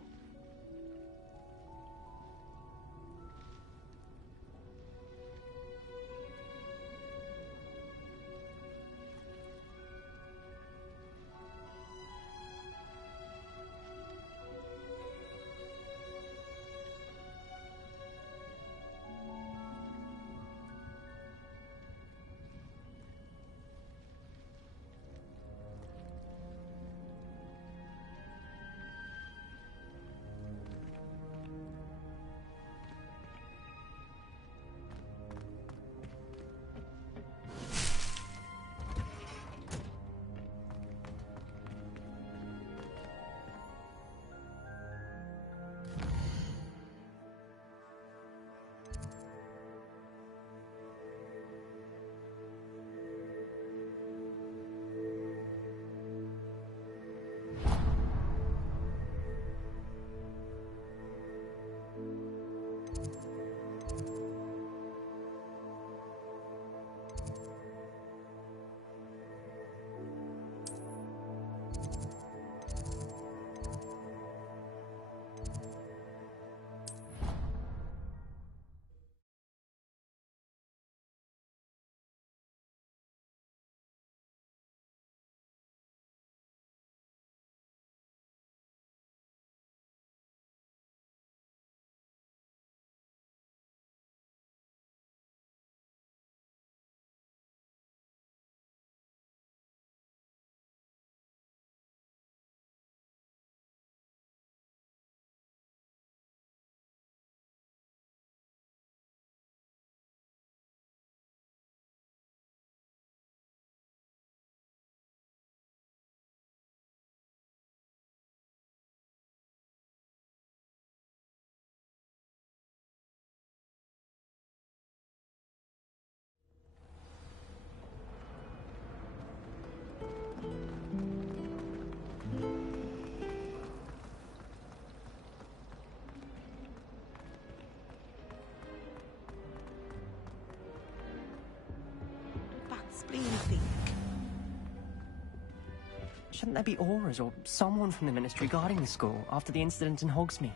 Shouldn't there be auras or someone from the Ministry guarding the school after the incident in Hogsmeade?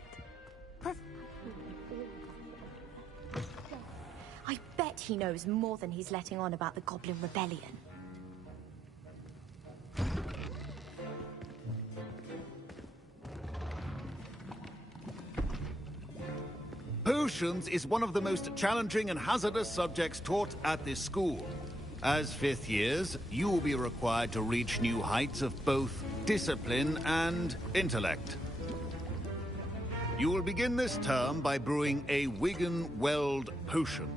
I bet he knows more than he's letting on about the Goblin Rebellion. Potions is one of the most challenging and hazardous subjects taught at this school. As fifth years, you will be required to reach new heights of both discipline and intellect. You will begin this term by brewing a Wigan-Weld potion.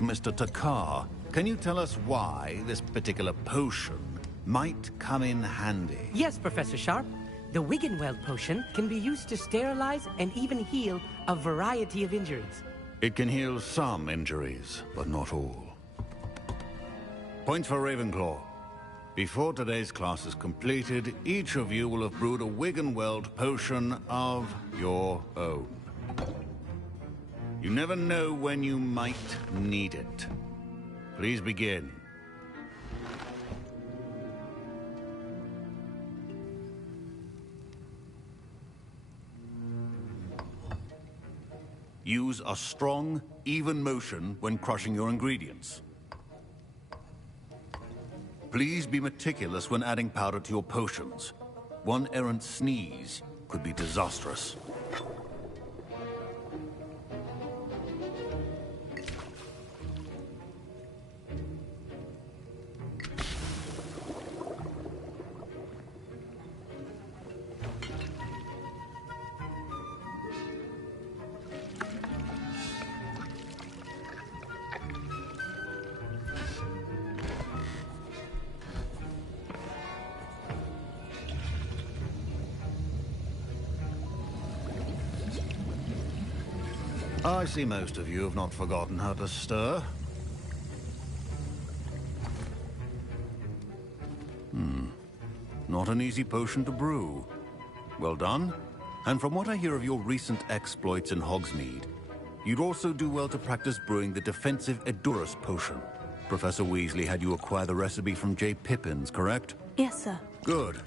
Mr. Takar, can you tell us why this particular potion might come in handy? Yes, Professor Sharp. The Wigan-Weld potion can be used to sterilize and even heal a variety of injuries. It can heal some injuries, but not all. Points for Ravenclaw. Before today's class is completed, each of you will have brewed a Wiggenweld potion of your own. You never know when you might need it. Please begin. Use a strong, even motion when crushing your ingredients. Please be meticulous when adding powder to your potions. One errant sneeze could be disastrous. I see most of you have not forgotten how to stir. Not an easy potion to brew. Well done. And from what I hear of your recent exploits in Hogsmeade, you'd also do well to practice brewing the defensive Edurus potion. Professor Weasley had you acquire the recipe from J. Pippin's, correct? Yes, sir. Good.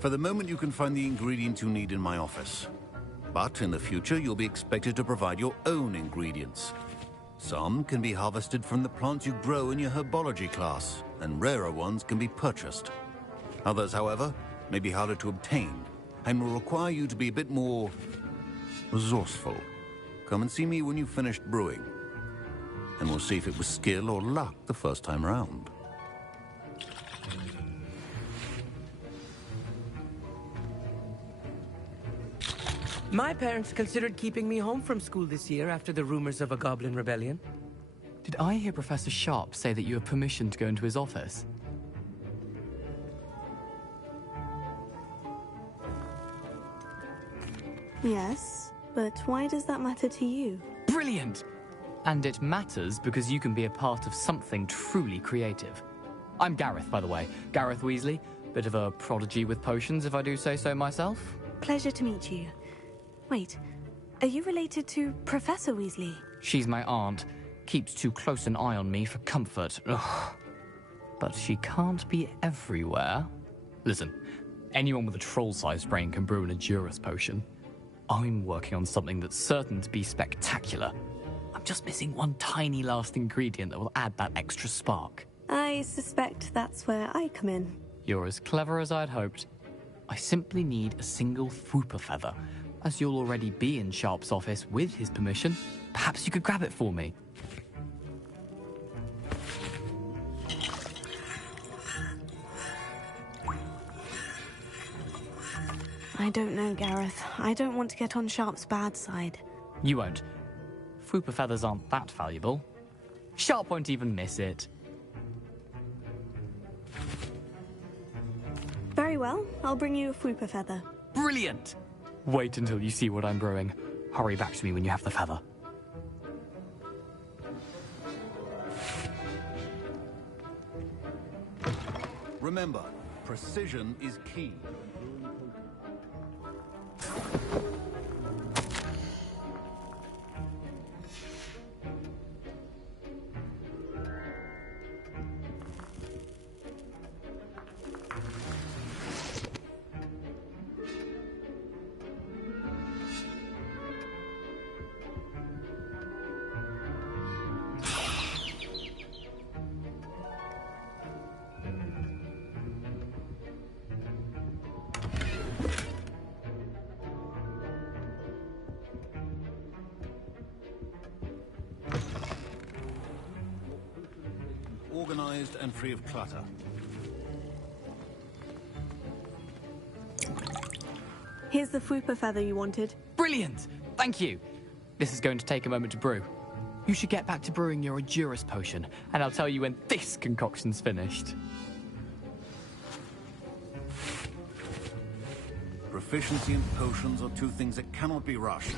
For the moment, you can find the ingredients you need in my office. But in the future, you'll be expected to provide your own ingredients. Some can be harvested from the plants you grow in your herbology class, and rarer ones can be purchased. Others, however, may be harder to obtain, and will require you to be a bit more resourceful. Come and see me when you've finished brewing, and we'll see if it was skill or luck the first time round. My parents considered keeping me home from school this year after the rumors of a goblin rebellion. Did I hear Professor Sharp say that you have permission to go into his office? Yes, but why does that matter to you? Brilliant! And it matters because you can be a part of something truly creative. I'm Gareth, by the way. Gareth Weasley. Bit of a prodigy with potions, if I do say so myself. Pleasure to meet you. Wait, are you related to Professor Weasley? She's my aunt. Keeps too close an eye on me for comfort. Ugh. But she can't be everywhere. Listen, anyone with a troll-sized brain can brew an Edurus potion. I'm working on something that's certain to be spectacular. I'm just missing one tiny last ingredient that will add that extra spark. I suspect that's where I come in. You're as clever as I'd hoped. I simply need a single Fwooper feather. As you'll already be in Sharp's office with his permission, perhaps you could grab it for me. I don't know, Gareth. I don't want to get on Sharp's bad side. You won't. Fwooper feathers aren't that valuable. Sharp won't even miss it. Very well. I'll bring you a Fwooper feather. Brilliant! Wait until you see what I'm brewing. Hurry back to me when you have the feather. Remember, precision is key. Organized and free of clutter. Here's the Fwooper feather you wanted. Brilliant! Thank you! This is going to take a moment to brew. You should get back to brewing your Edurus potion, and I'll tell you when this concoction's finished. Proficiency in potions are two things that cannot be rushed.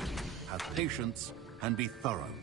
Have patience and be thorough.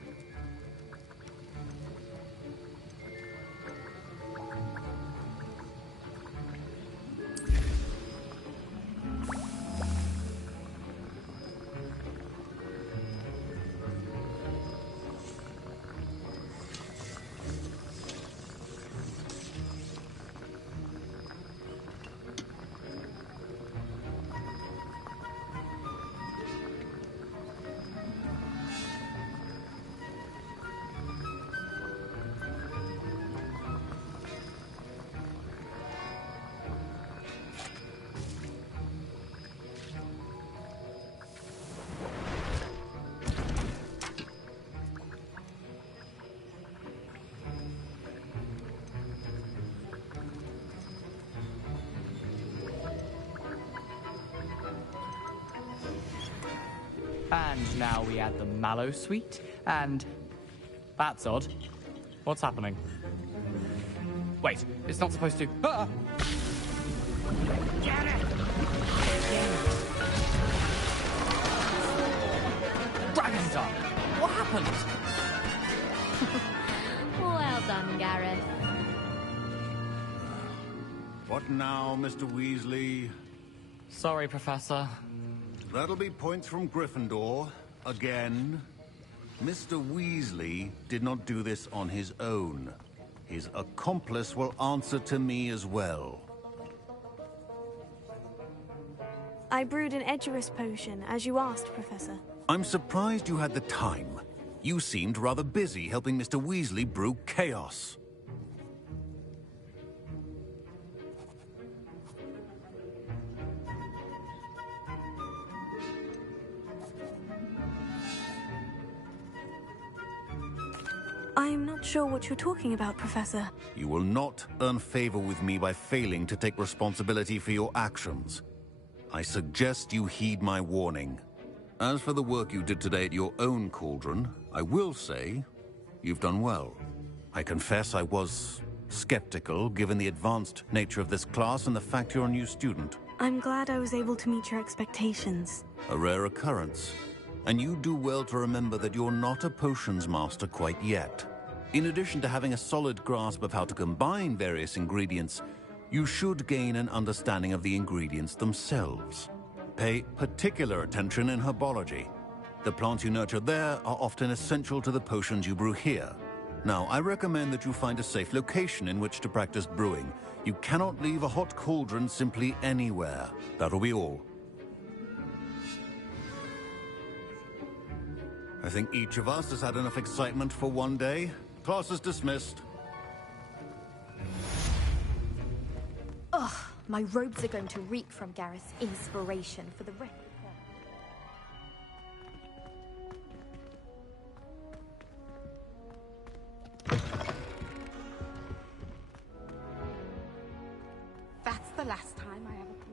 And now we add the mallow sweet, and... That's odd. What's happening? Wait, it's not supposed to... Ah! Get it! Dragon Dog! What happened? Well done, Gareth. What now, Mr. Weasley? Sorry, Professor. That'll be points from Gryffindor. Again. Mr. Weasley did not do this on his own. His accomplice will answer to me as well. I brewed an Edurus potion, as you asked, Professor. I'm surprised you had the time. You seemed rather busy helping Mr. Weasley brew chaos. I'm not sure what you're talking about, Professor. You will not earn favor with me by failing to take responsibility for your actions. I suggest you heed my warning. As for the work you did today at your own cauldron, I will say you've done well. I confess I was skeptical, given the advanced nature of this class and the fact you're a new student. I'm glad I was able to meet your expectations. A rare occurrence. And you do well to remember that you're not a potions master quite yet. In addition to having a solid grasp of how to combine various ingredients, you should gain an understanding of the ingredients themselves. Pay particular attention in herbology. The plants you nurture there are often essential to the potions you brew here. Now, I recommend that you find a safe location in which to practice brewing. You cannot leave a hot cauldron simply anywhere. That'll be all. I think each of us has had enough excitement for one day. Class is dismissed. Ugh, my robes are going to reek from Gareth's inspiration for the rest. That's the last time I have a potion.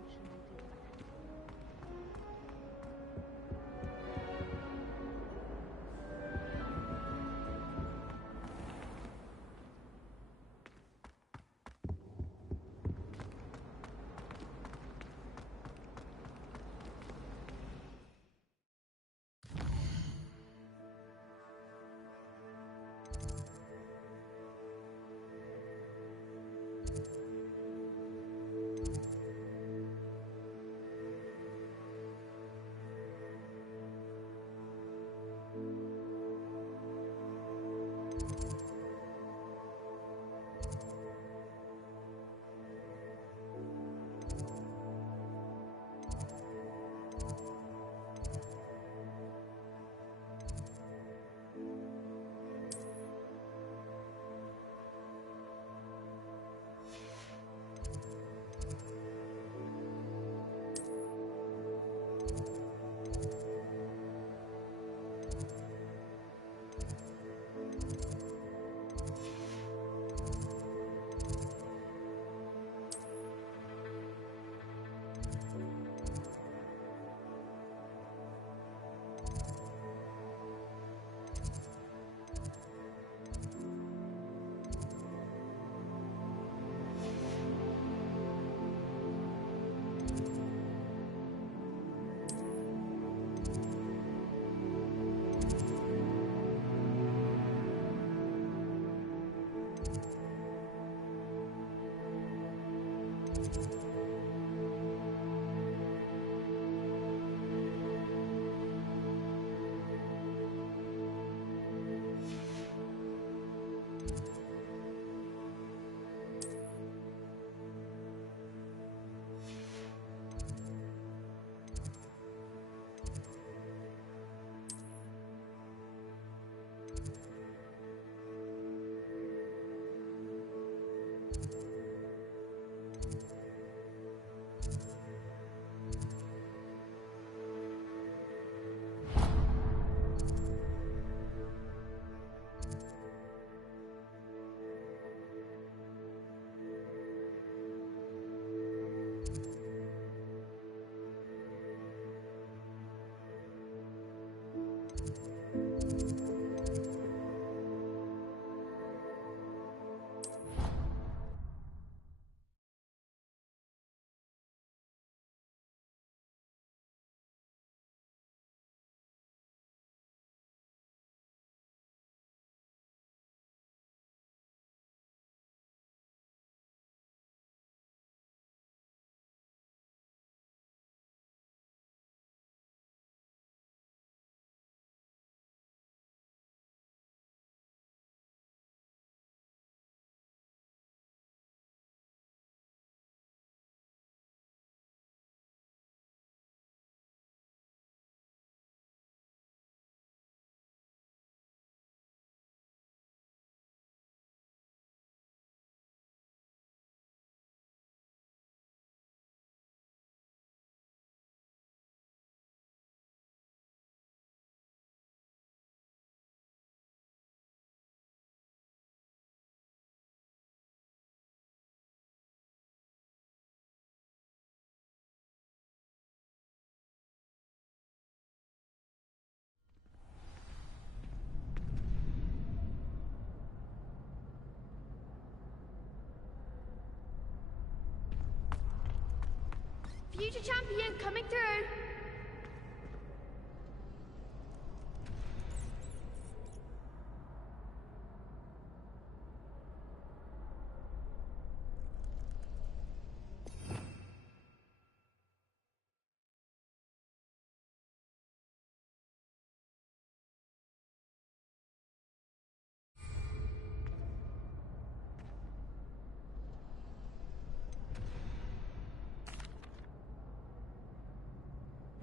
Future champion coming through.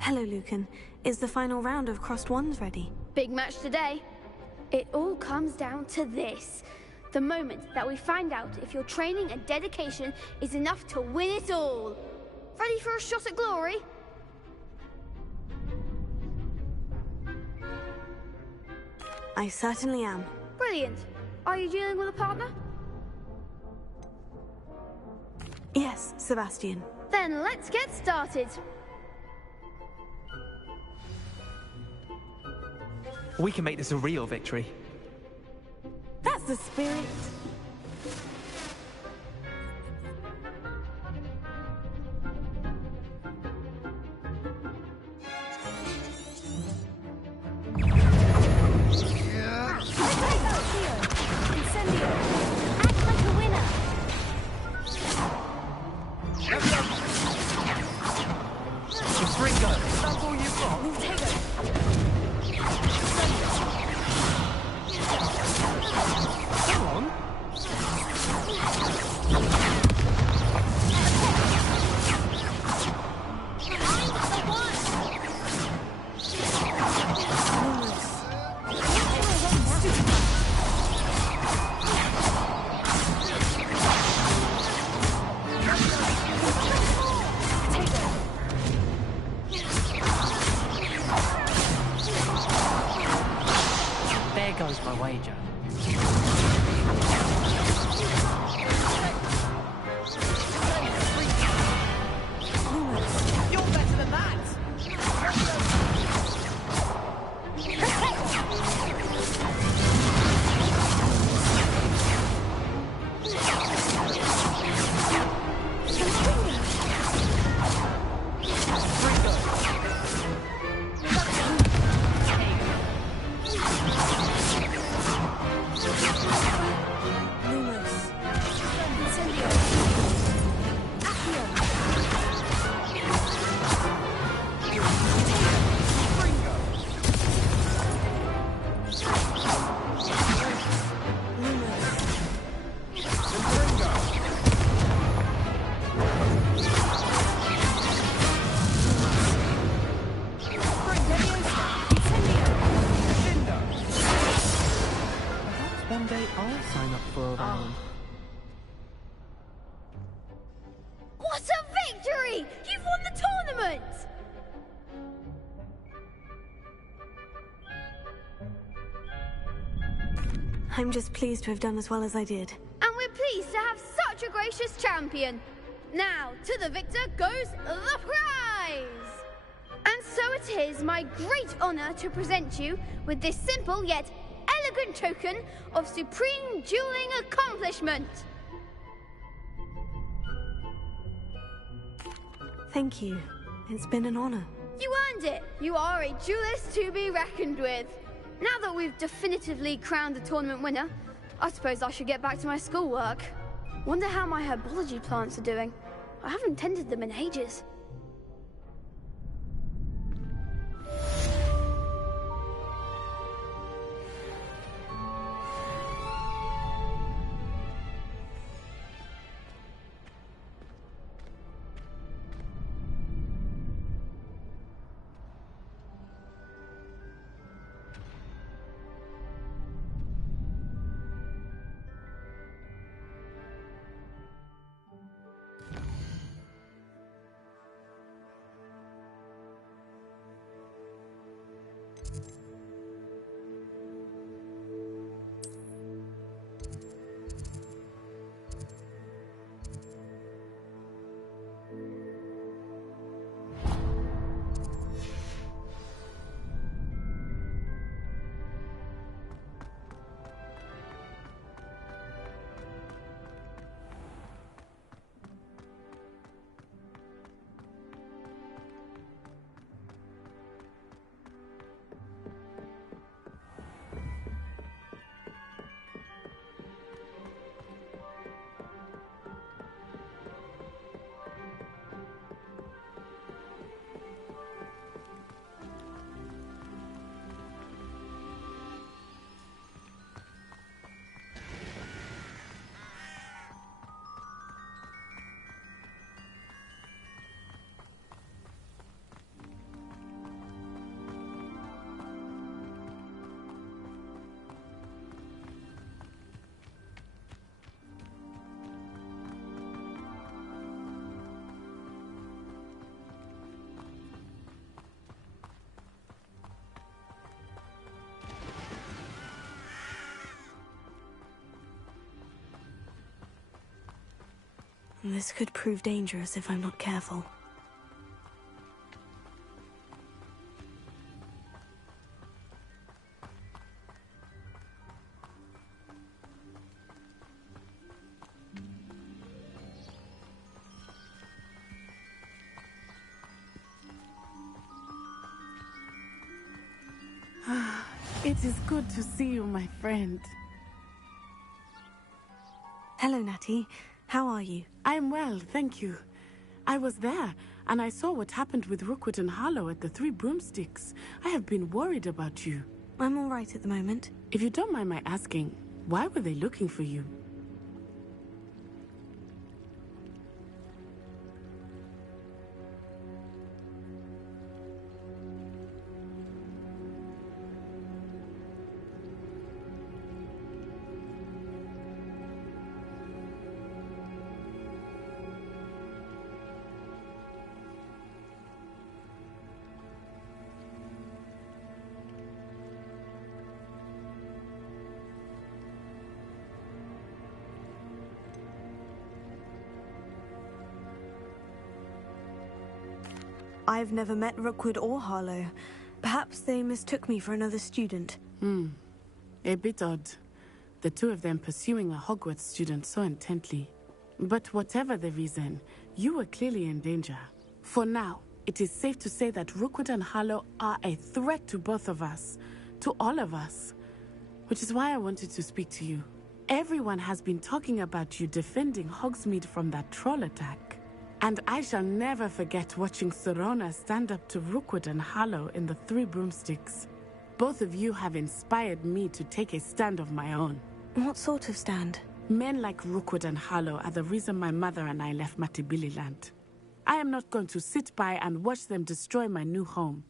Hello, Lucan. Is the final round of Crossed Wands ready? Big match today. It all comes down to this. The moment that we find out if your training and dedication is enough to win it all. Ready for a shot at glory? I certainly am. Brilliant. Are you dealing with a partner? Yes, Sebastian. Then let's get started. We can make this a real victory. That's the spirit. goes my wager. You're better than that! One day I'll sign up for a round. What a victory! You've won the tournament! I'm just pleased to have done as well as I did. And we're pleased to have such a gracious champion. Now, to the victor goes the prize! And so it is my great honor to present you with this simple yet elegant token of supreme dueling accomplishment. Thank you. It's been an honor. You earned it. You are a duelist to be reckoned with. Now that we've definitively crowned the tournament winner, I suppose I should get back to my schoolwork. Wonder how my herbology plants are doing. I haven't tended them in ages. This could prove dangerous if I'm not careful. It is good to see you, my friend. Hello, Natty. How are you? I'm well, thank you. I was there, and I saw what happened with Rookwood and Harlow at the Three Broomsticks. I have been worried about you. I'm all right at the moment. If you don't mind my asking, why were they looking for you? I've never met Rookwood or Harlow. Perhaps they mistook me for another student. A bit odd. The two of them pursuing a Hogwarts student so intently. But whatever the reason, you were clearly in danger. For now, it is safe to say that Rookwood and Harlow are a threat to both of us. To all of us. Which is why I wanted to speak to you. Everyone has been talking about you defending Hogsmeade from that troll attack. And I shall never forget watching Serona stand up to Rookwood and Harlow in the Three Broomsticks. Both of you have inspired me to take a stand of my own. What sort of stand? Men like Rookwood and Harlow are the reason my mother and I left Matibililand. I am not going to sit by and watch them destroy my new home.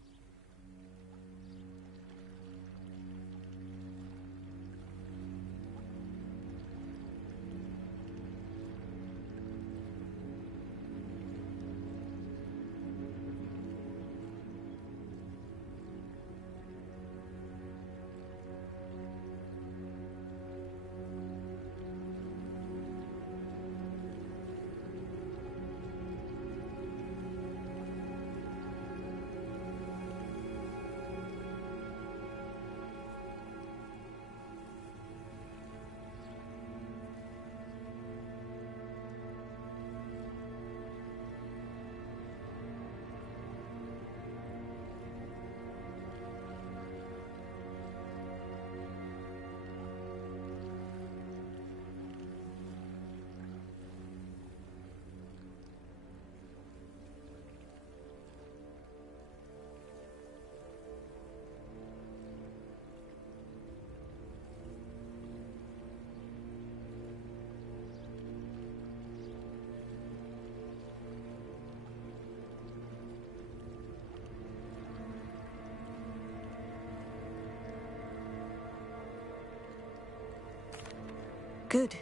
Good.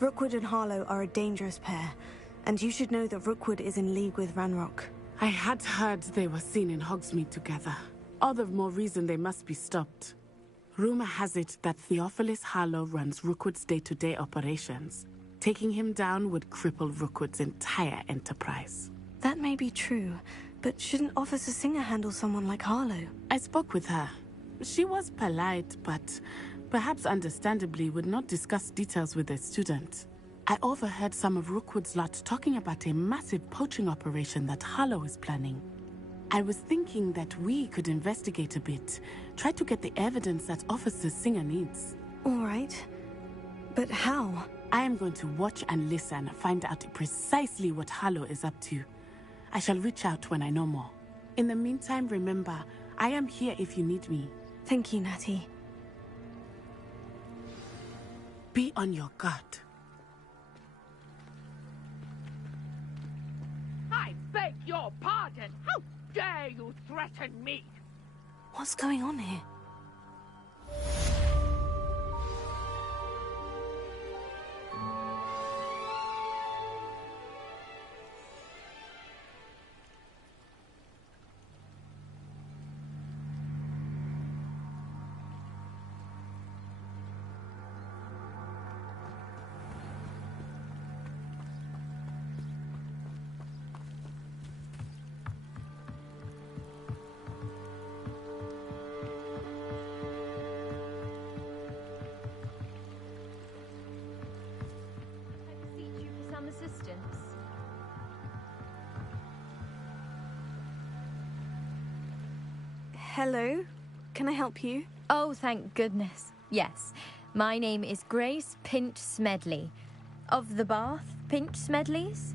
Rookwood and Harlow are a dangerous pair, and you should know that Rookwood is in league with Ranrock. I had heard they were seen in Hogsmeade together. All the more reason they must be stopped. Rumor has it that Theophilus Harlow runs Rookwood's day-to-day operations. Taking him down would cripple Rookwood's entire enterprise. That may be true, but shouldn't Officer Singer handle someone like Harlow? I spoke with her. She was polite, but perhaps understandably would not discuss details with a student. I overheard some of Rookwood's lot talking about a massive poaching operation that Harlow is planning. I was thinking that we could investigate a bit, try to get the evidence that Officer Singer needs. All right. But how? I am going to watch and listen, find out precisely what Harlow is up to. I shall reach out when I know more. In the meantime, remember, I am here if you need me. Thank you, Natty. Be on your guard. I beg your pardon. How dare you threaten me? What's going on here? Hello. Can I help you? Oh, thank goodness. Yes. My name is Grace Pinch Smedley. Of the Bath Pinch Smedleys?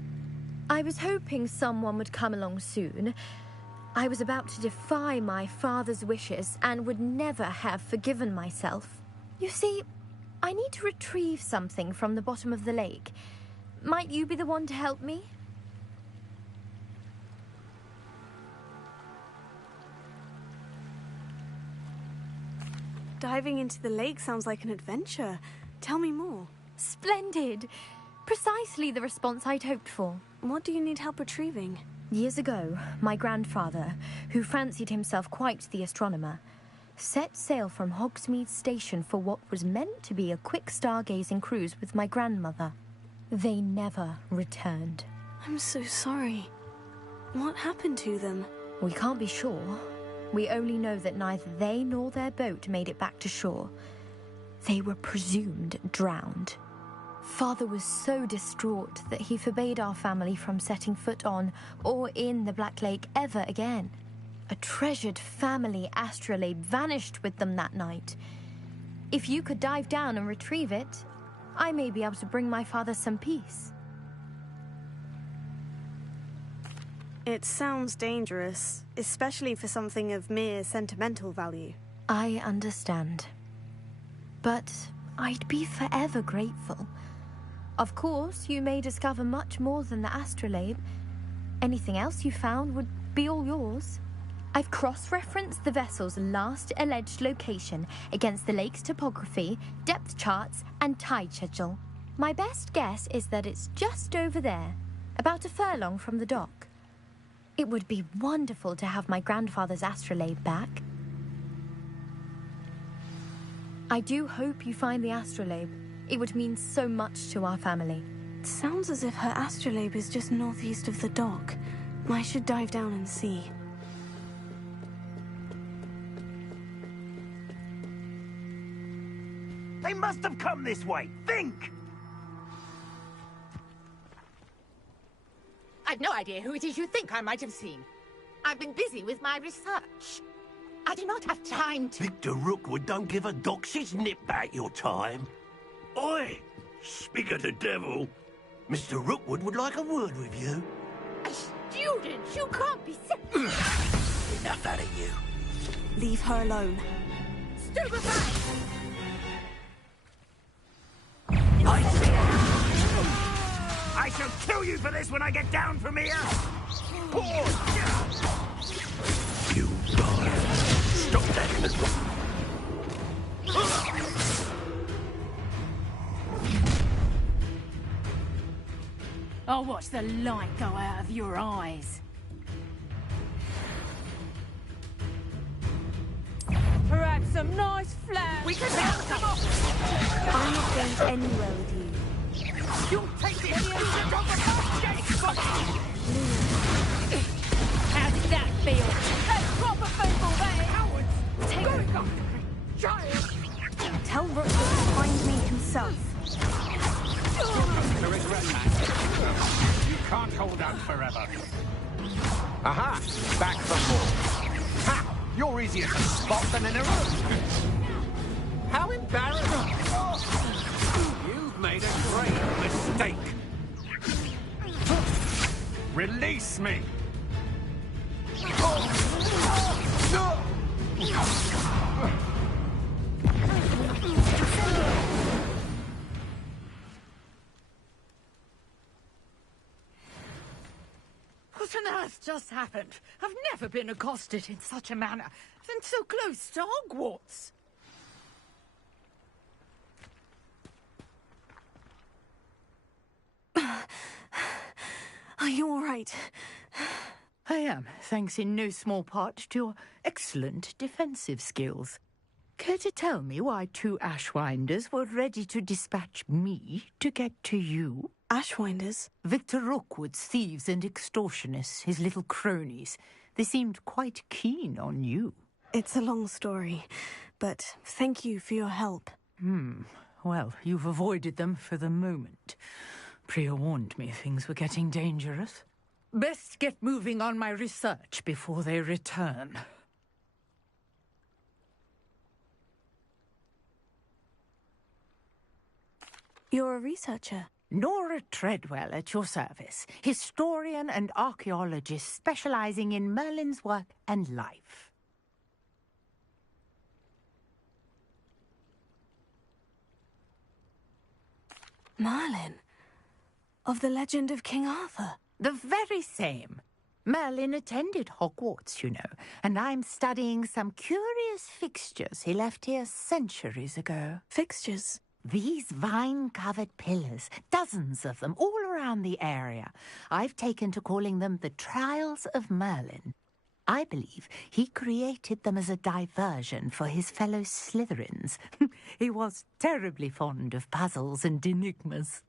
I was hoping someone would come along soon. I was about to defy my father's wishes and would never have forgiven myself. You see, I need to retrieve something from the bottom of the lake. Might you be the one to help me? Diving into the lake sounds like an adventure. Tell me more. Splendid! Precisely the response I'd hoped for. What do you need help retrieving? Years ago, my grandfather, who fancied himself quite the astronomer, set sail from Hogsmeade Station for what was meant to be a quick stargazing cruise with my grandmother. They never returned. I'm so sorry. What happened to them? We can't be sure. We only know that neither they nor their boat made it back to shore. They were presumed drowned. Father was so distraught that he forbade our family from setting foot on or in the Black Lake ever again. A treasured family astrolabe vanished with them that night. If you could dive down and retrieve it, I may be able to bring my father some peace. It sounds dangerous, especially for something of mere sentimental value. I understand. But I'd be forever grateful. Of course, you may discover much more than the astrolabe. Anything else you found would be all yours. I've cross-referenced the vessel's last alleged location against the lake's topography, depth charts, and tide schedule. My best guess is that it's just over there, about a furlong from the dock. It would be wonderful to have my grandfather's astrolabe back. I do hope you find the astrolabe. It would mean so much to our family. It sounds as if her astrolabe is just northeast of the dock. I should dive down and see. They must have come this way. Think! I've no idea who it is you think I might have seen. I've been busy with my research. I do not have time to... Victor Rookwood don't give a doxy's nip back your time. Oi! Speak of the devil. Mr. Rookwood would like a word with you. A student? You can't be... Enough out of you. Leave her alone. Stupefy! I shall kill you for this when I get down from here! You die. Stop that! I'll watch the light go out of your eyes. Perhaps some nice flowers. We can help them off! I'm not going anywhere with you. You'll take the illusion of the How did that feel? That's proper football, that cowards! Take it! Giant! Tell Rookwood to find me himself. You can't hold out forever. Aha! Back from more. Ha! You're easier to spot than in a room. How embarrassing! You've made a great mistake. Release me! What on earth just happened? I've never been accosted in such a manner, and so close to Hogwarts. Are you all right? I am, thanks in no small part to your excellent defensive skills. Care to tell me why two Ashwinders were ready to dispatch me to get to you? Ashwinders? Victor Rookwood's thieves and extortionists, his little cronies. They seemed quite keen on you. It's a long story, but thank you for your help. Well, you've avoided them for the moment. Priya warned me things were getting dangerous. Best get moving on my research before they return. You're a researcher. Nora Treadwell at your service, historian and archaeologist specializing in Merlin's work and life. Merlin? Of the legend of King Arthur? The very same. Merlin attended Hogwarts, you know, and I'm studying some curious fixtures he left here centuries ago. Fixtures? These vine-covered pillars, dozens of them, all around the area. I've taken to calling them the Trials of Merlin. I believe he created them as a diversion for his fellow Slytherins. He was terribly fond of puzzles and enigmas.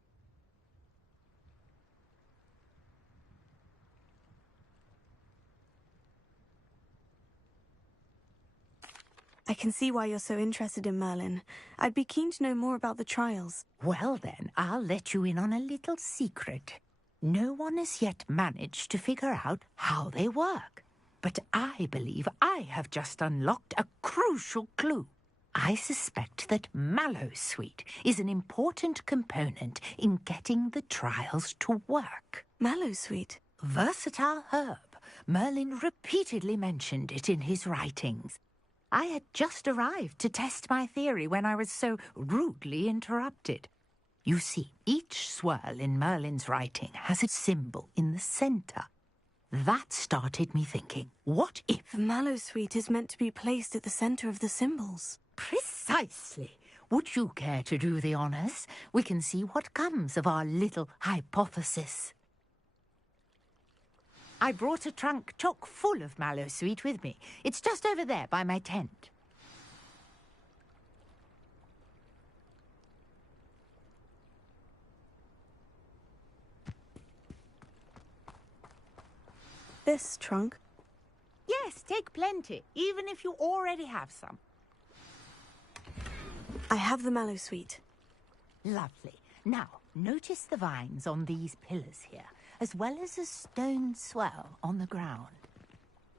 I can see why you're so interested in Merlin. I'd be keen to know more about the trials. Well then, I'll let you in on a little secret. No one has yet managed to figure out how they work. But I believe I have just unlocked a crucial clue. I suspect that Mallowsweet is an important component in getting the trials to work. Mallowsweet? Versatile herb. Merlin repeatedly mentioned it in his writings. I had just arrived to test my theory when I was so rudely interrupted. You see, each swirl in Merlin's writing has a symbol in the centre. That started me thinking, what if... The Mallowsweet is meant to be placed at the centre of the symbols. Precisely. Would you care to do the honours? We can see what comes of our little hypothesis. I brought a trunk chock full of Mallowsweet with me. It's just over there by my tent. This trunk? Yes, take plenty, even if you already have some. I have the Mallowsweet. Lovely. Now, notice the vines on these pillars here, as well as a stone swell on the ground.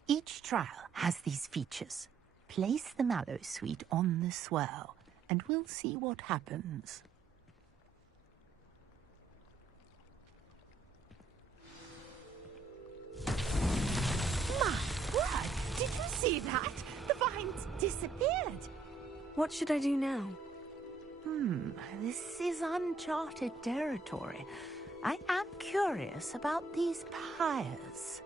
Each trial has these features. Place the Mallowsweet on the swell, and we'll see what happens. My word! Did you see that? The vines disappeared. What should I do now? This is uncharted territory. I am curious about these pyres.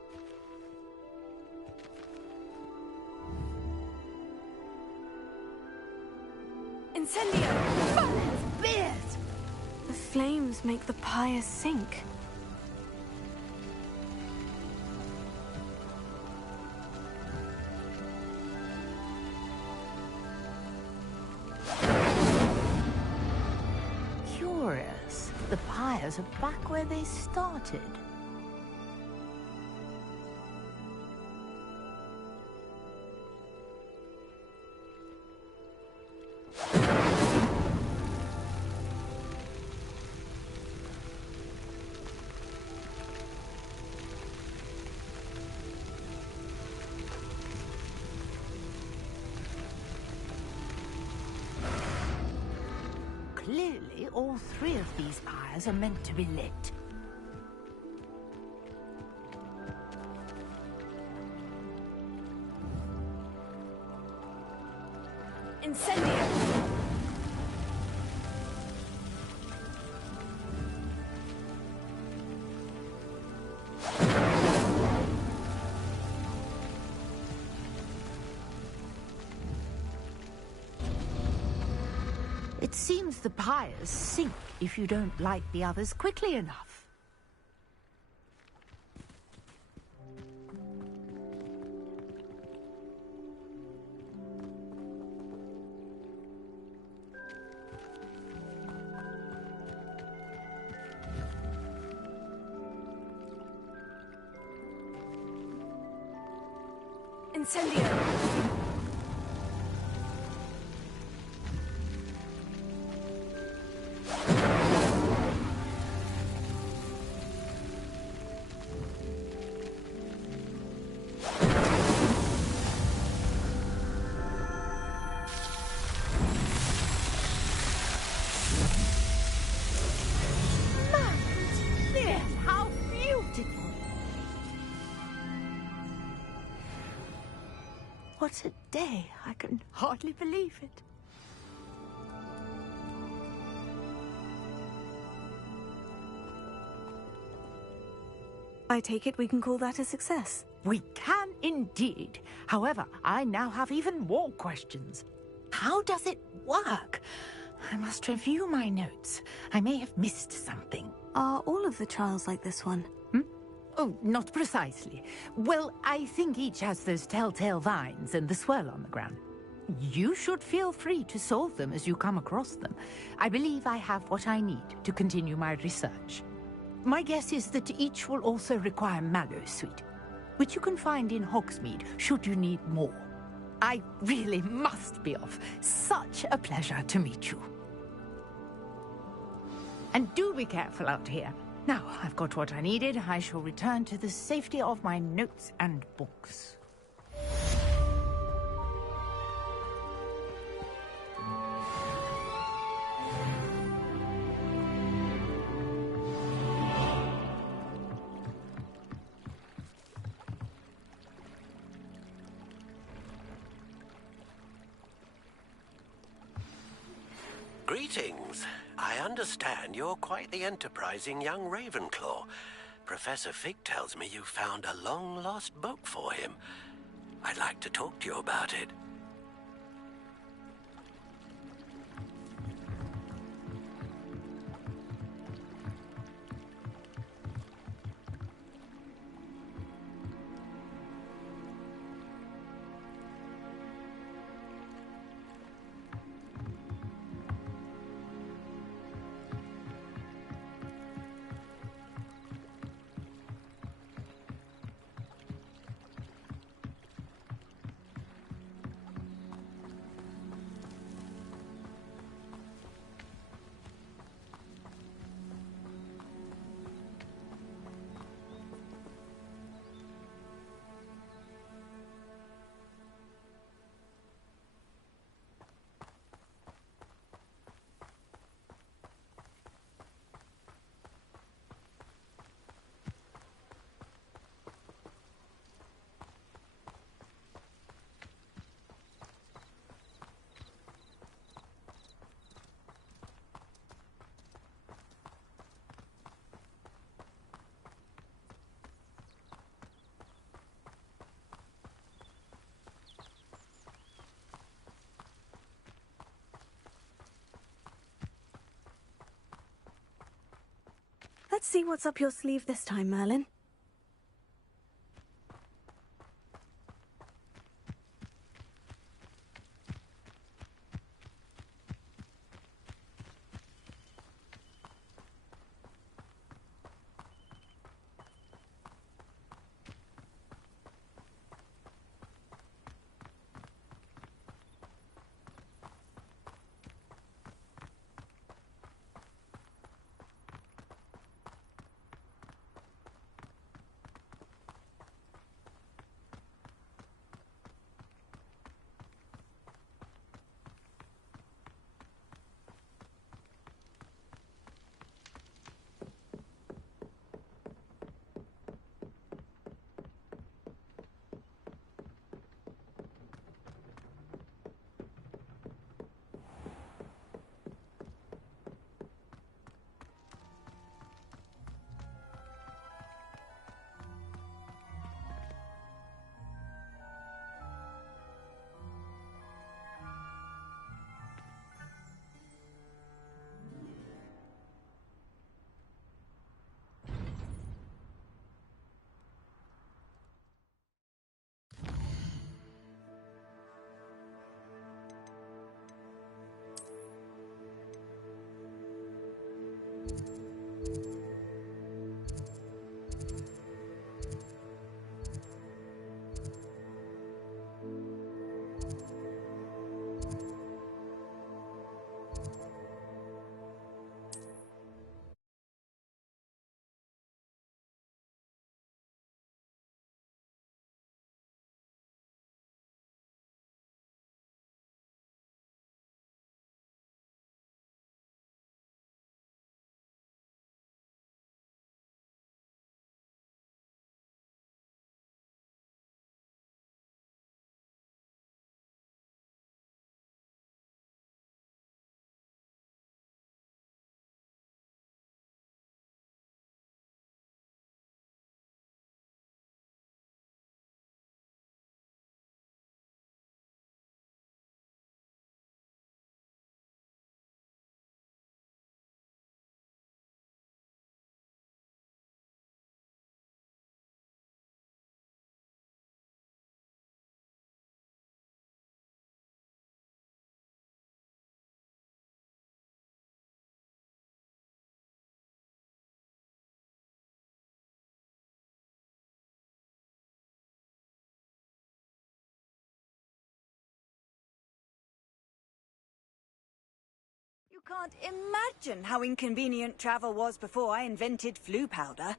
Incendio! Merlin's beard! The flames make the pyres sink. Curious. The pyres are back where they started. Clearly, all three of these pyres are meant to be lit. Incendio! It seems the pyres sink if you don't light the others quickly enough. Incendio! what a day. I can hardly believe it. I take it we can call that a success. We can indeed. However, I now have even more questions. How does it work? I must review my notes. I may have missed something. Are all of the trials like this one? Oh, not precisely. Well, I think each has those telltale vines and the swirl on the ground. You should feel free to solve them as you come across them. I believe I have what I need to continue my research. My guess is that each will also require Mallowsweet, which you can find in Hogsmeade should you need more. I really must be off. Such a pleasure to meet you. And do be careful out here. Now, I've got what I needed. I shall return to the safety of my notes and books. Greetings. I understand you're quite the enterprising young Ravenclaw. Professor Fig tells me you found a long-lost book for him. I'd like to talk to you about it. Let's see what's up your sleeve this time, Merlin. can't imagine how inconvenient travel was before I invented flu powder.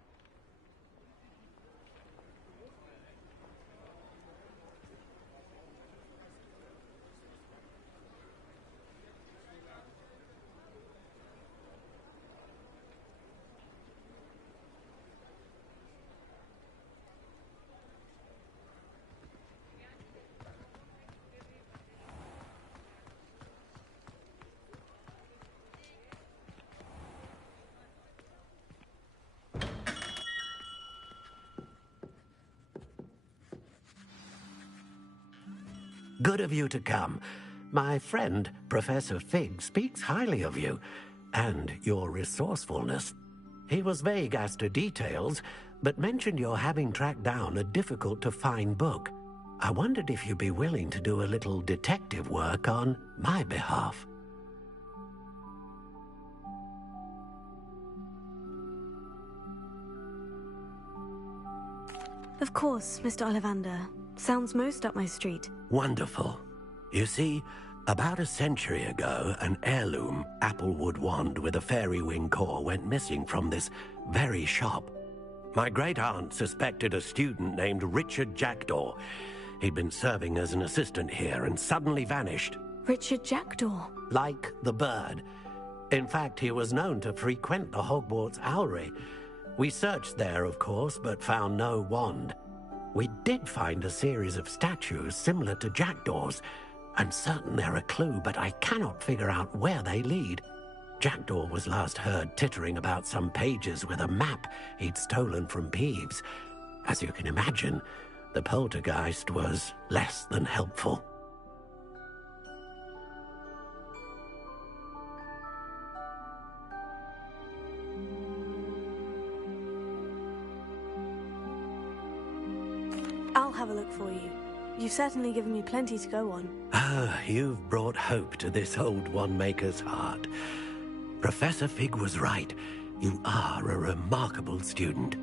Good of you to come. My friend, Professor Fig, speaks highly of you and your resourcefulness. He was vague as to details, but mentioned your having tracked down a difficult-to-find book. I wondered if you'd be willing to do a little detective work on my behalf. Of course, Mr. Ollivander. Sounds most up my street. Wonderful. You see, about a century ago, an heirloom applewood wand with a fairy wing core went missing from this very shop. My great-aunt suspected a student named Richard Jackdaw. He'd been serving as an assistant here and suddenly vanished. Richard Jackdaw? Like the bird. In fact, he was known to frequent the Hogwarts Owlery. We searched there, of course, but found no wand. We did find a series of statues similar to Jackdaw's. I'm certain they're a clue, but I cannot figure out where they lead. Jackdaw was last heard tittering about some pages with a map he'd stolen from Peeves. As you can imagine, the poltergeist was less than helpful. I'll have a look for you. You've certainly given me plenty to go on. Ah, you've brought hope to this old one-maker's heart. Professor Fig was right. You are a remarkable student.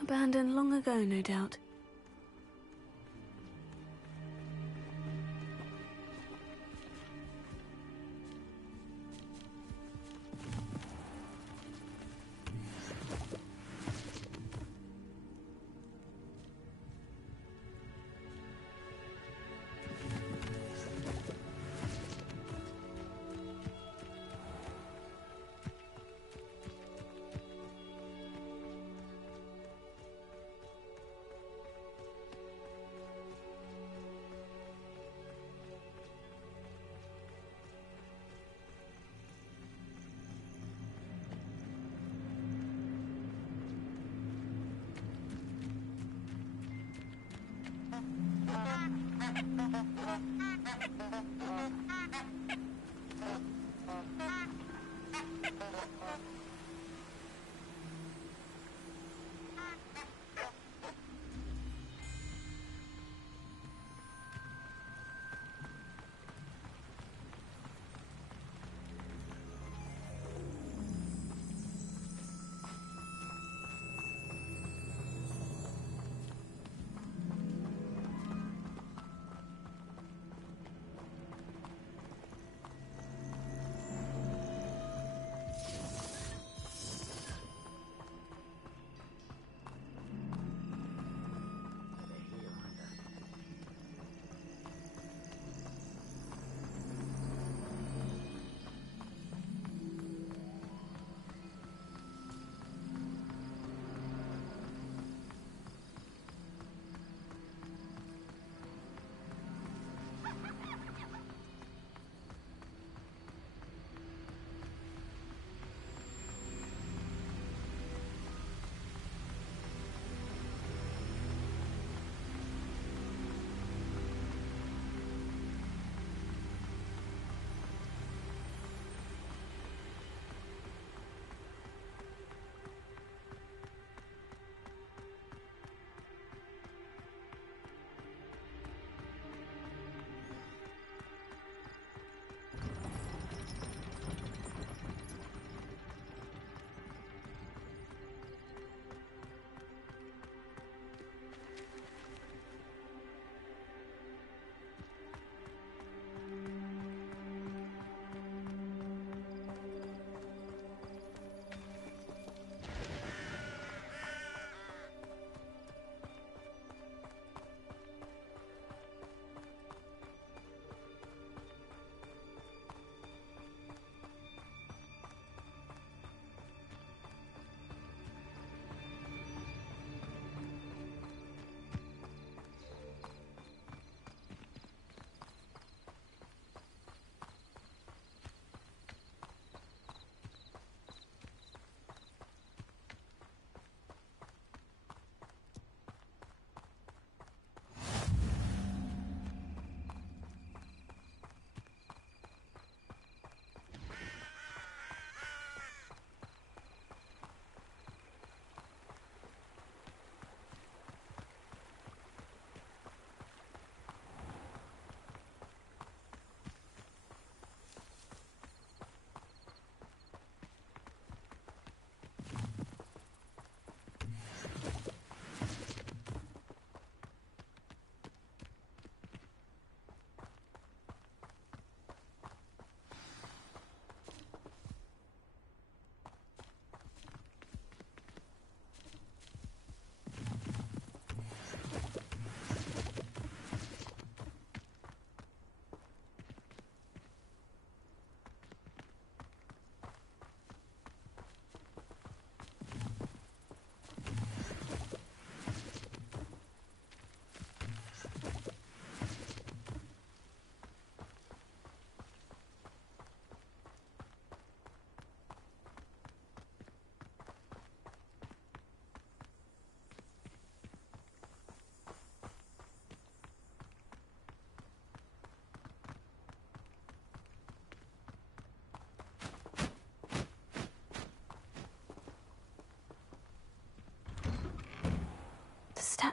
Abandoned long ago, no doubt.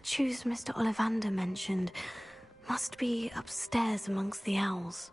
statues Mr. Ollivander mentioned must be upstairs amongst the owls.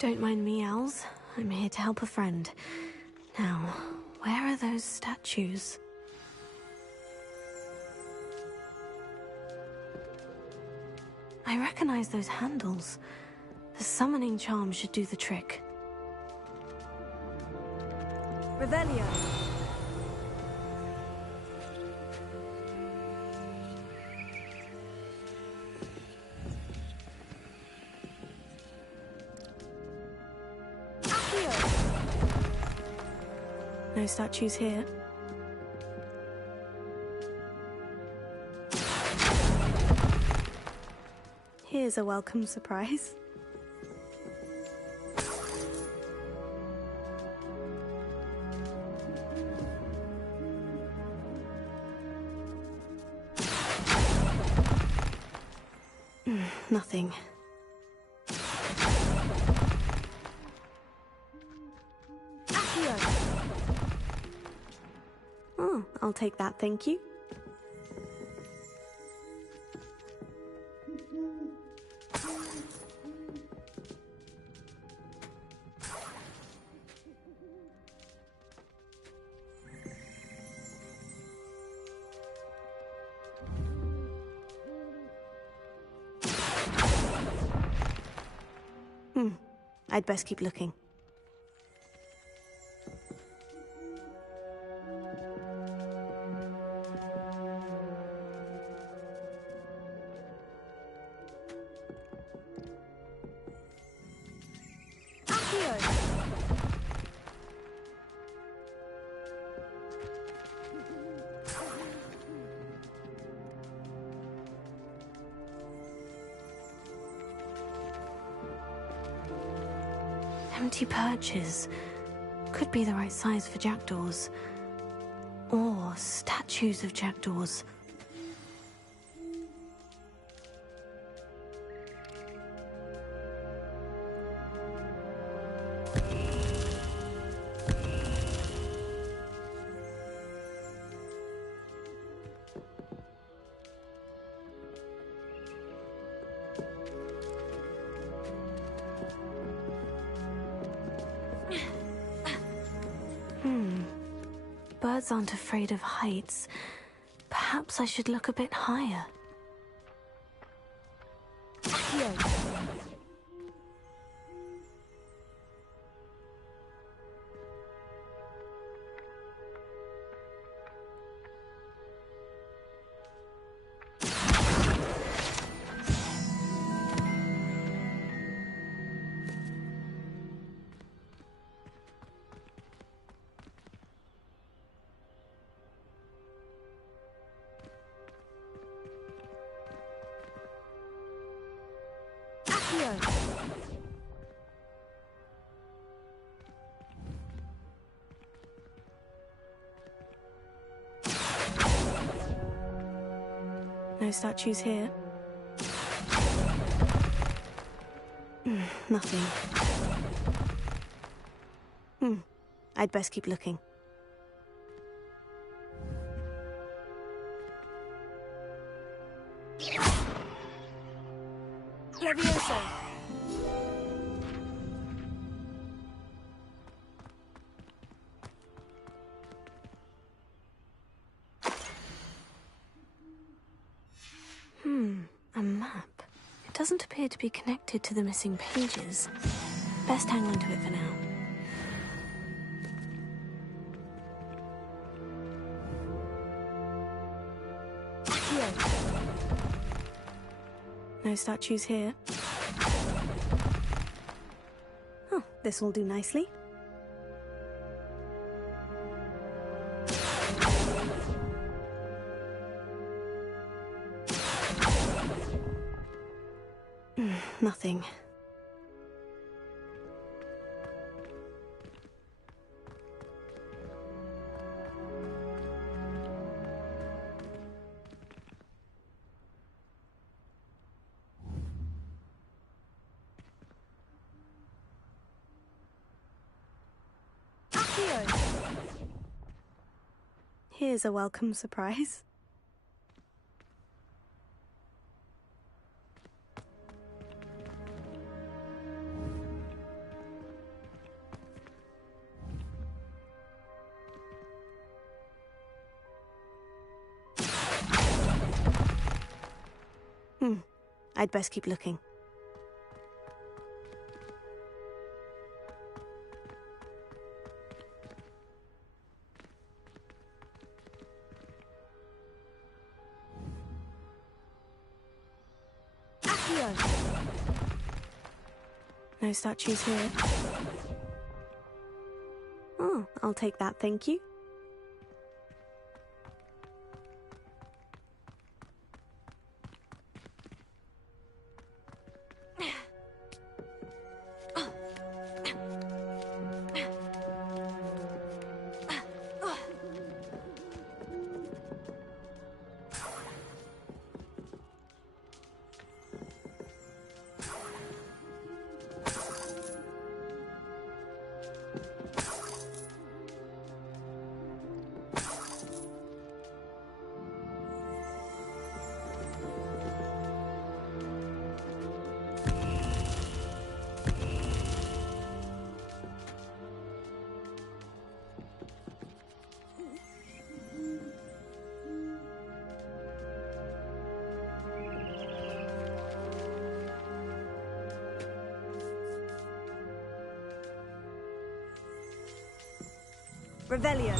Don't mind me, owls. I'm here to help a friend. Now, where are those statues? I recognize those handles. The summoning charm should do the trick. Revelio. No statues here. Here's a welcome surprise. Nothing. Oh, I'll take that, thank you. I'd best keep looking. Empty perches. Could be the right size for jackdaws. Or statues of jackdaws. Birds aren't afraid of heights. Perhaps I should look a bit higher. No statues here. Nothing. I'd best keep looking. Leviosa. A map. It doesn't appear to be connected to the missing pages. Best hang on to it for now. No statues here. this'll do nicely. Nothing. Here's a welcome surprise. I'd best keep looking. No statues here. Oh, I'll take that, thank you. Revelio.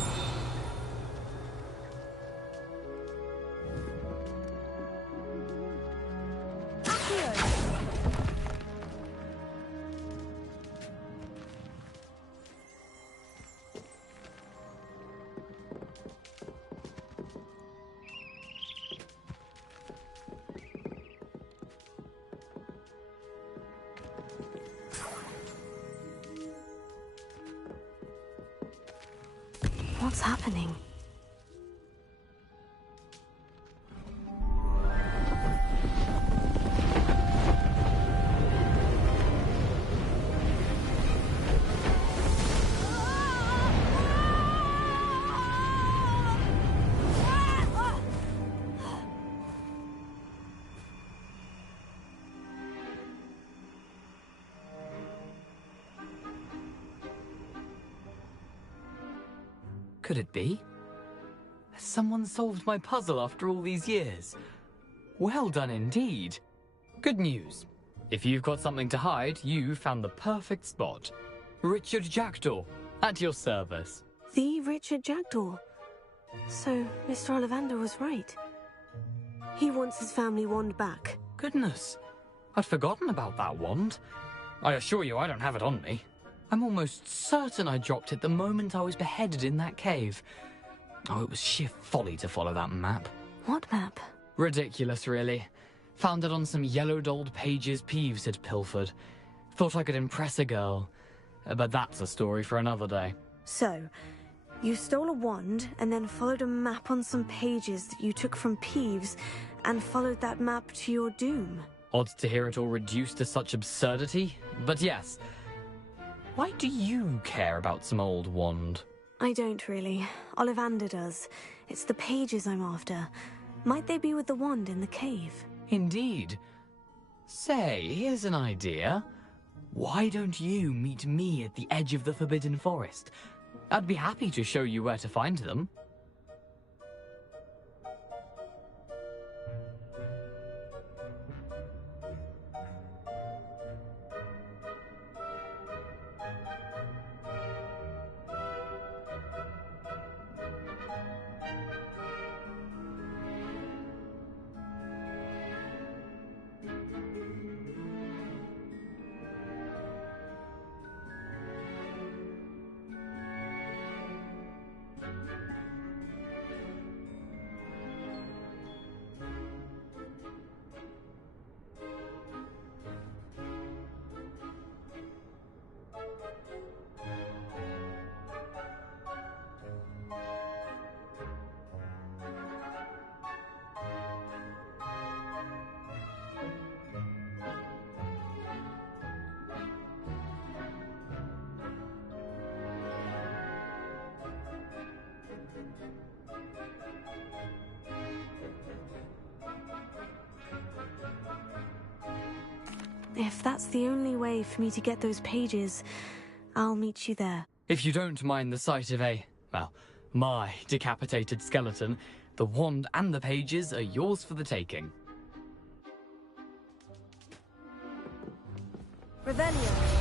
What's happening? Could it be? Has someone solved my puzzle after all these years? Well done indeed. Good news. If you've got something to hide, you found the perfect spot. Richard Jackdaw, at your service. The Richard Jackdaw. So, Mr. Ollivander was right. He wants his family wand back. Goodness, I'd forgotten about that wand. I assure you I don't have it on me. I'm almost certain I dropped it the moment I was beheaded in that cave. Oh, it was sheer folly to follow that map. What map? Ridiculous, really. Found it on some yellowed old pages Peeves had pilfered. Thought I could impress a girl. But that's a story for another day. So, you stole a wand and then followed a map on some pages that you took from Peeves and followed that map to your doom. Odd to hear it all reduced to such absurdity, but yes. Why do you care about some old wand? I don't really. Ollivander does. It's the pages I'm after. Might they be with the wand in the cave? Indeed. Say, here's an idea. Why don't you meet me at the edge of the Forbidden Forest? I'd be happy to show you where to find them. if that's the only way for me to get those pages, I'll meet you there. If you don't mind the sight of my decapitated skeleton, the wand and the pages are yours for the taking. Revelio.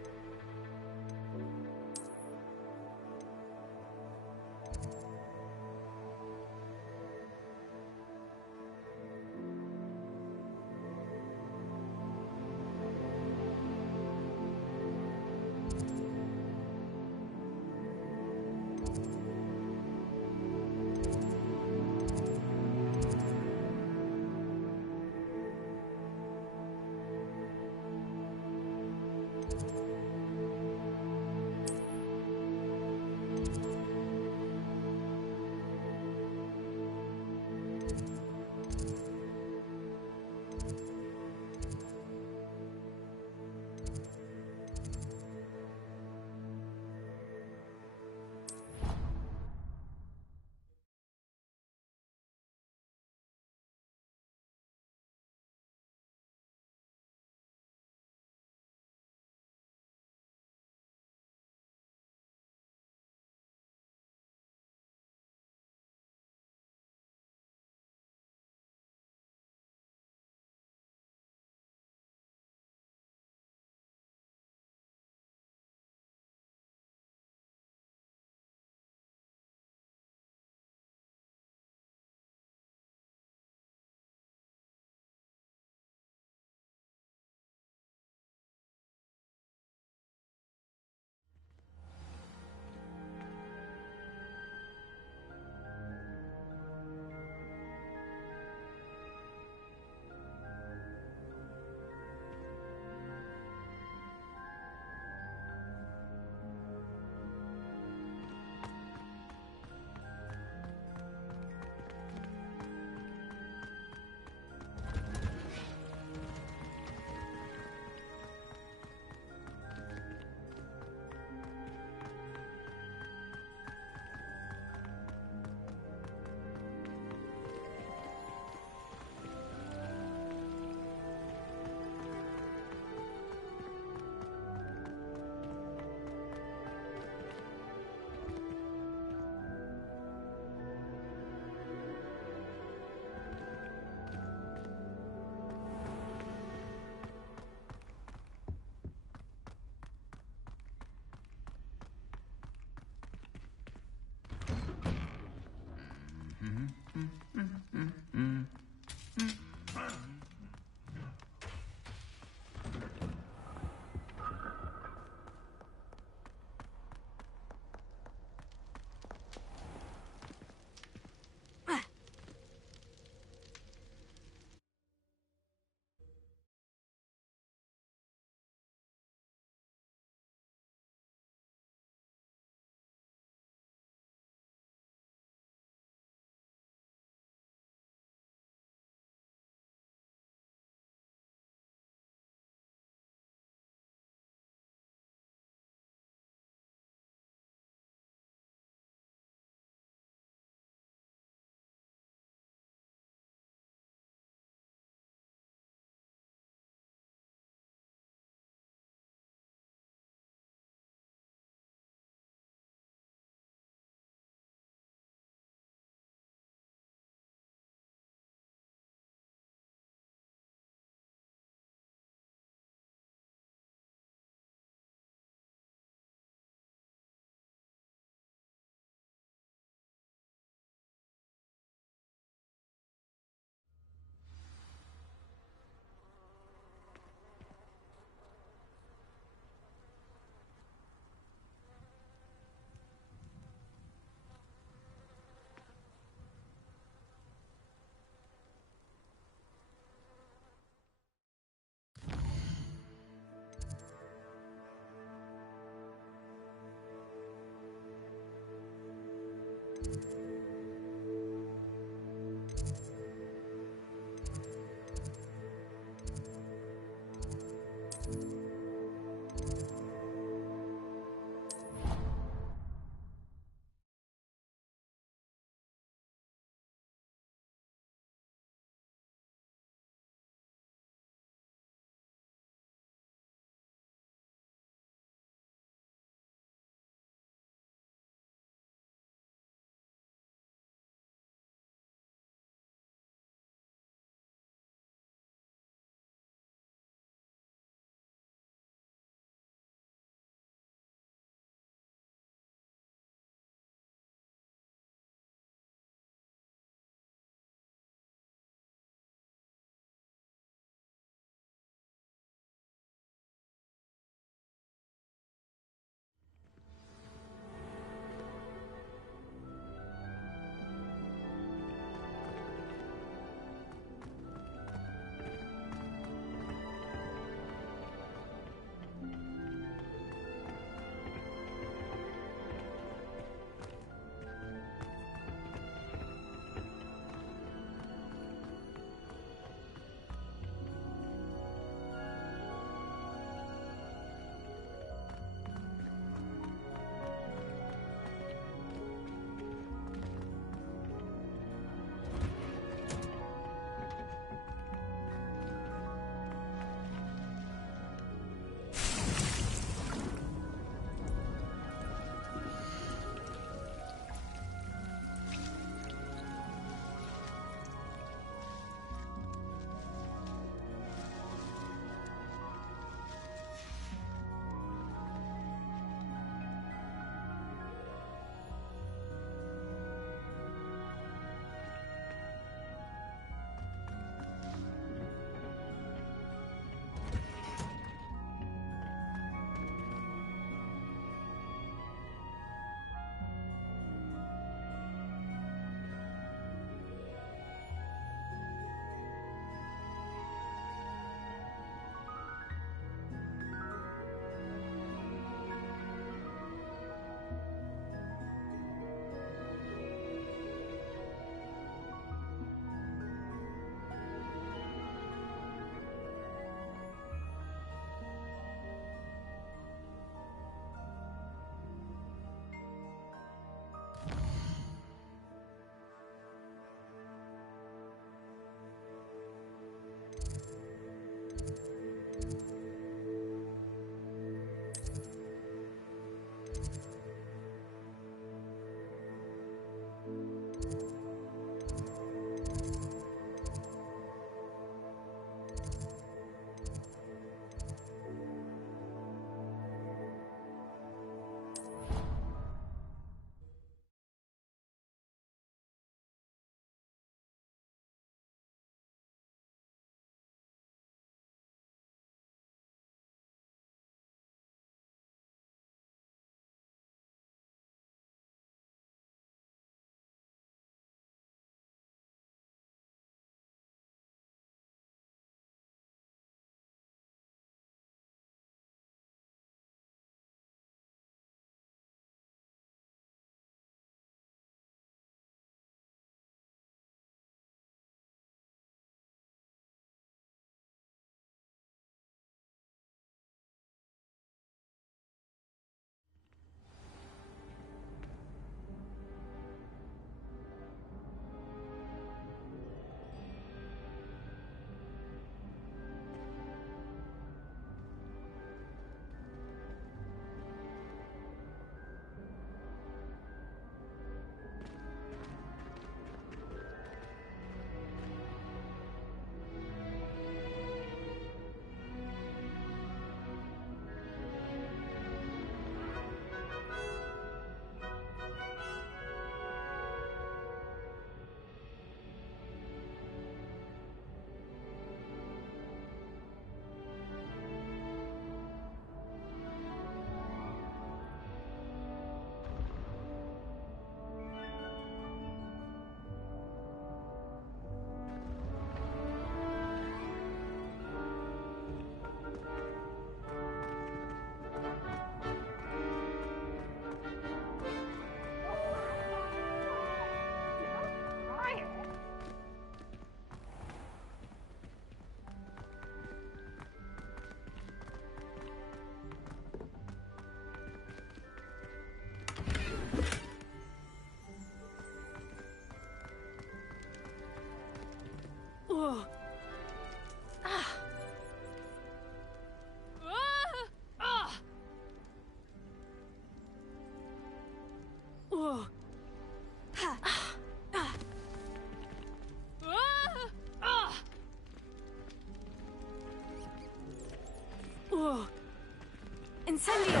Incendio!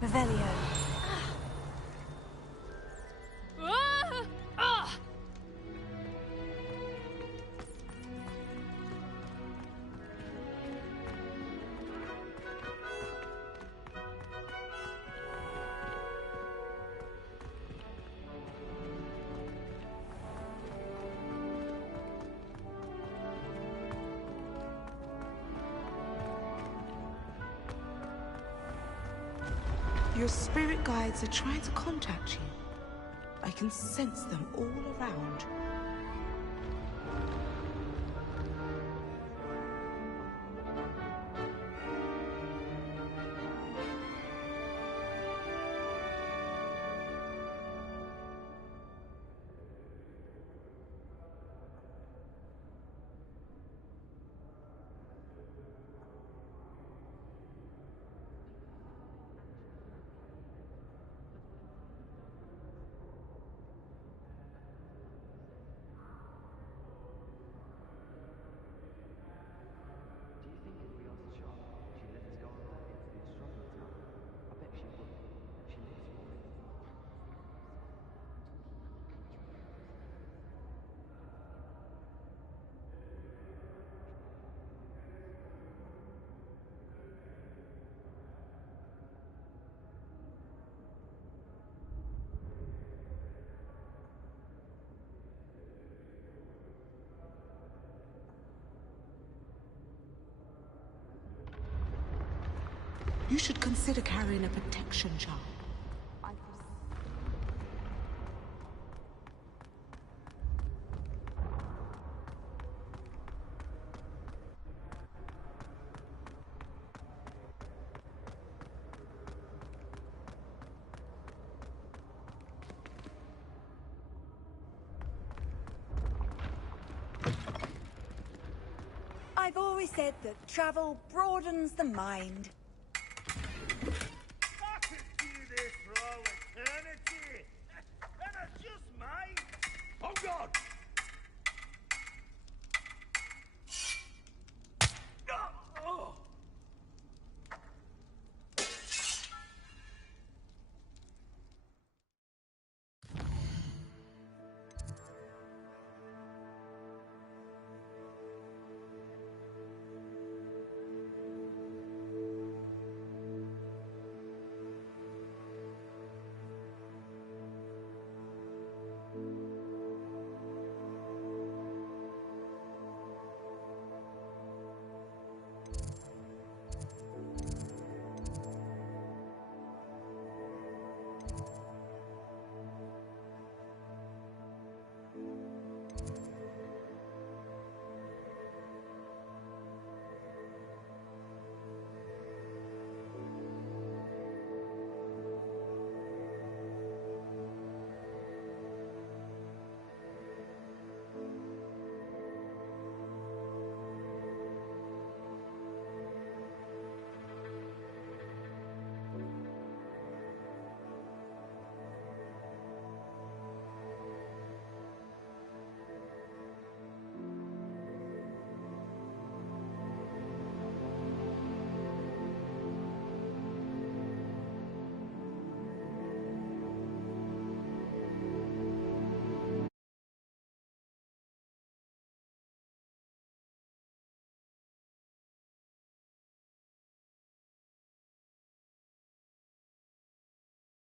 Revelio. Your spirit guides are trying to contact you. I can sense them all around. You should consider carrying a protection charm. I've always said that travel broadens the mind.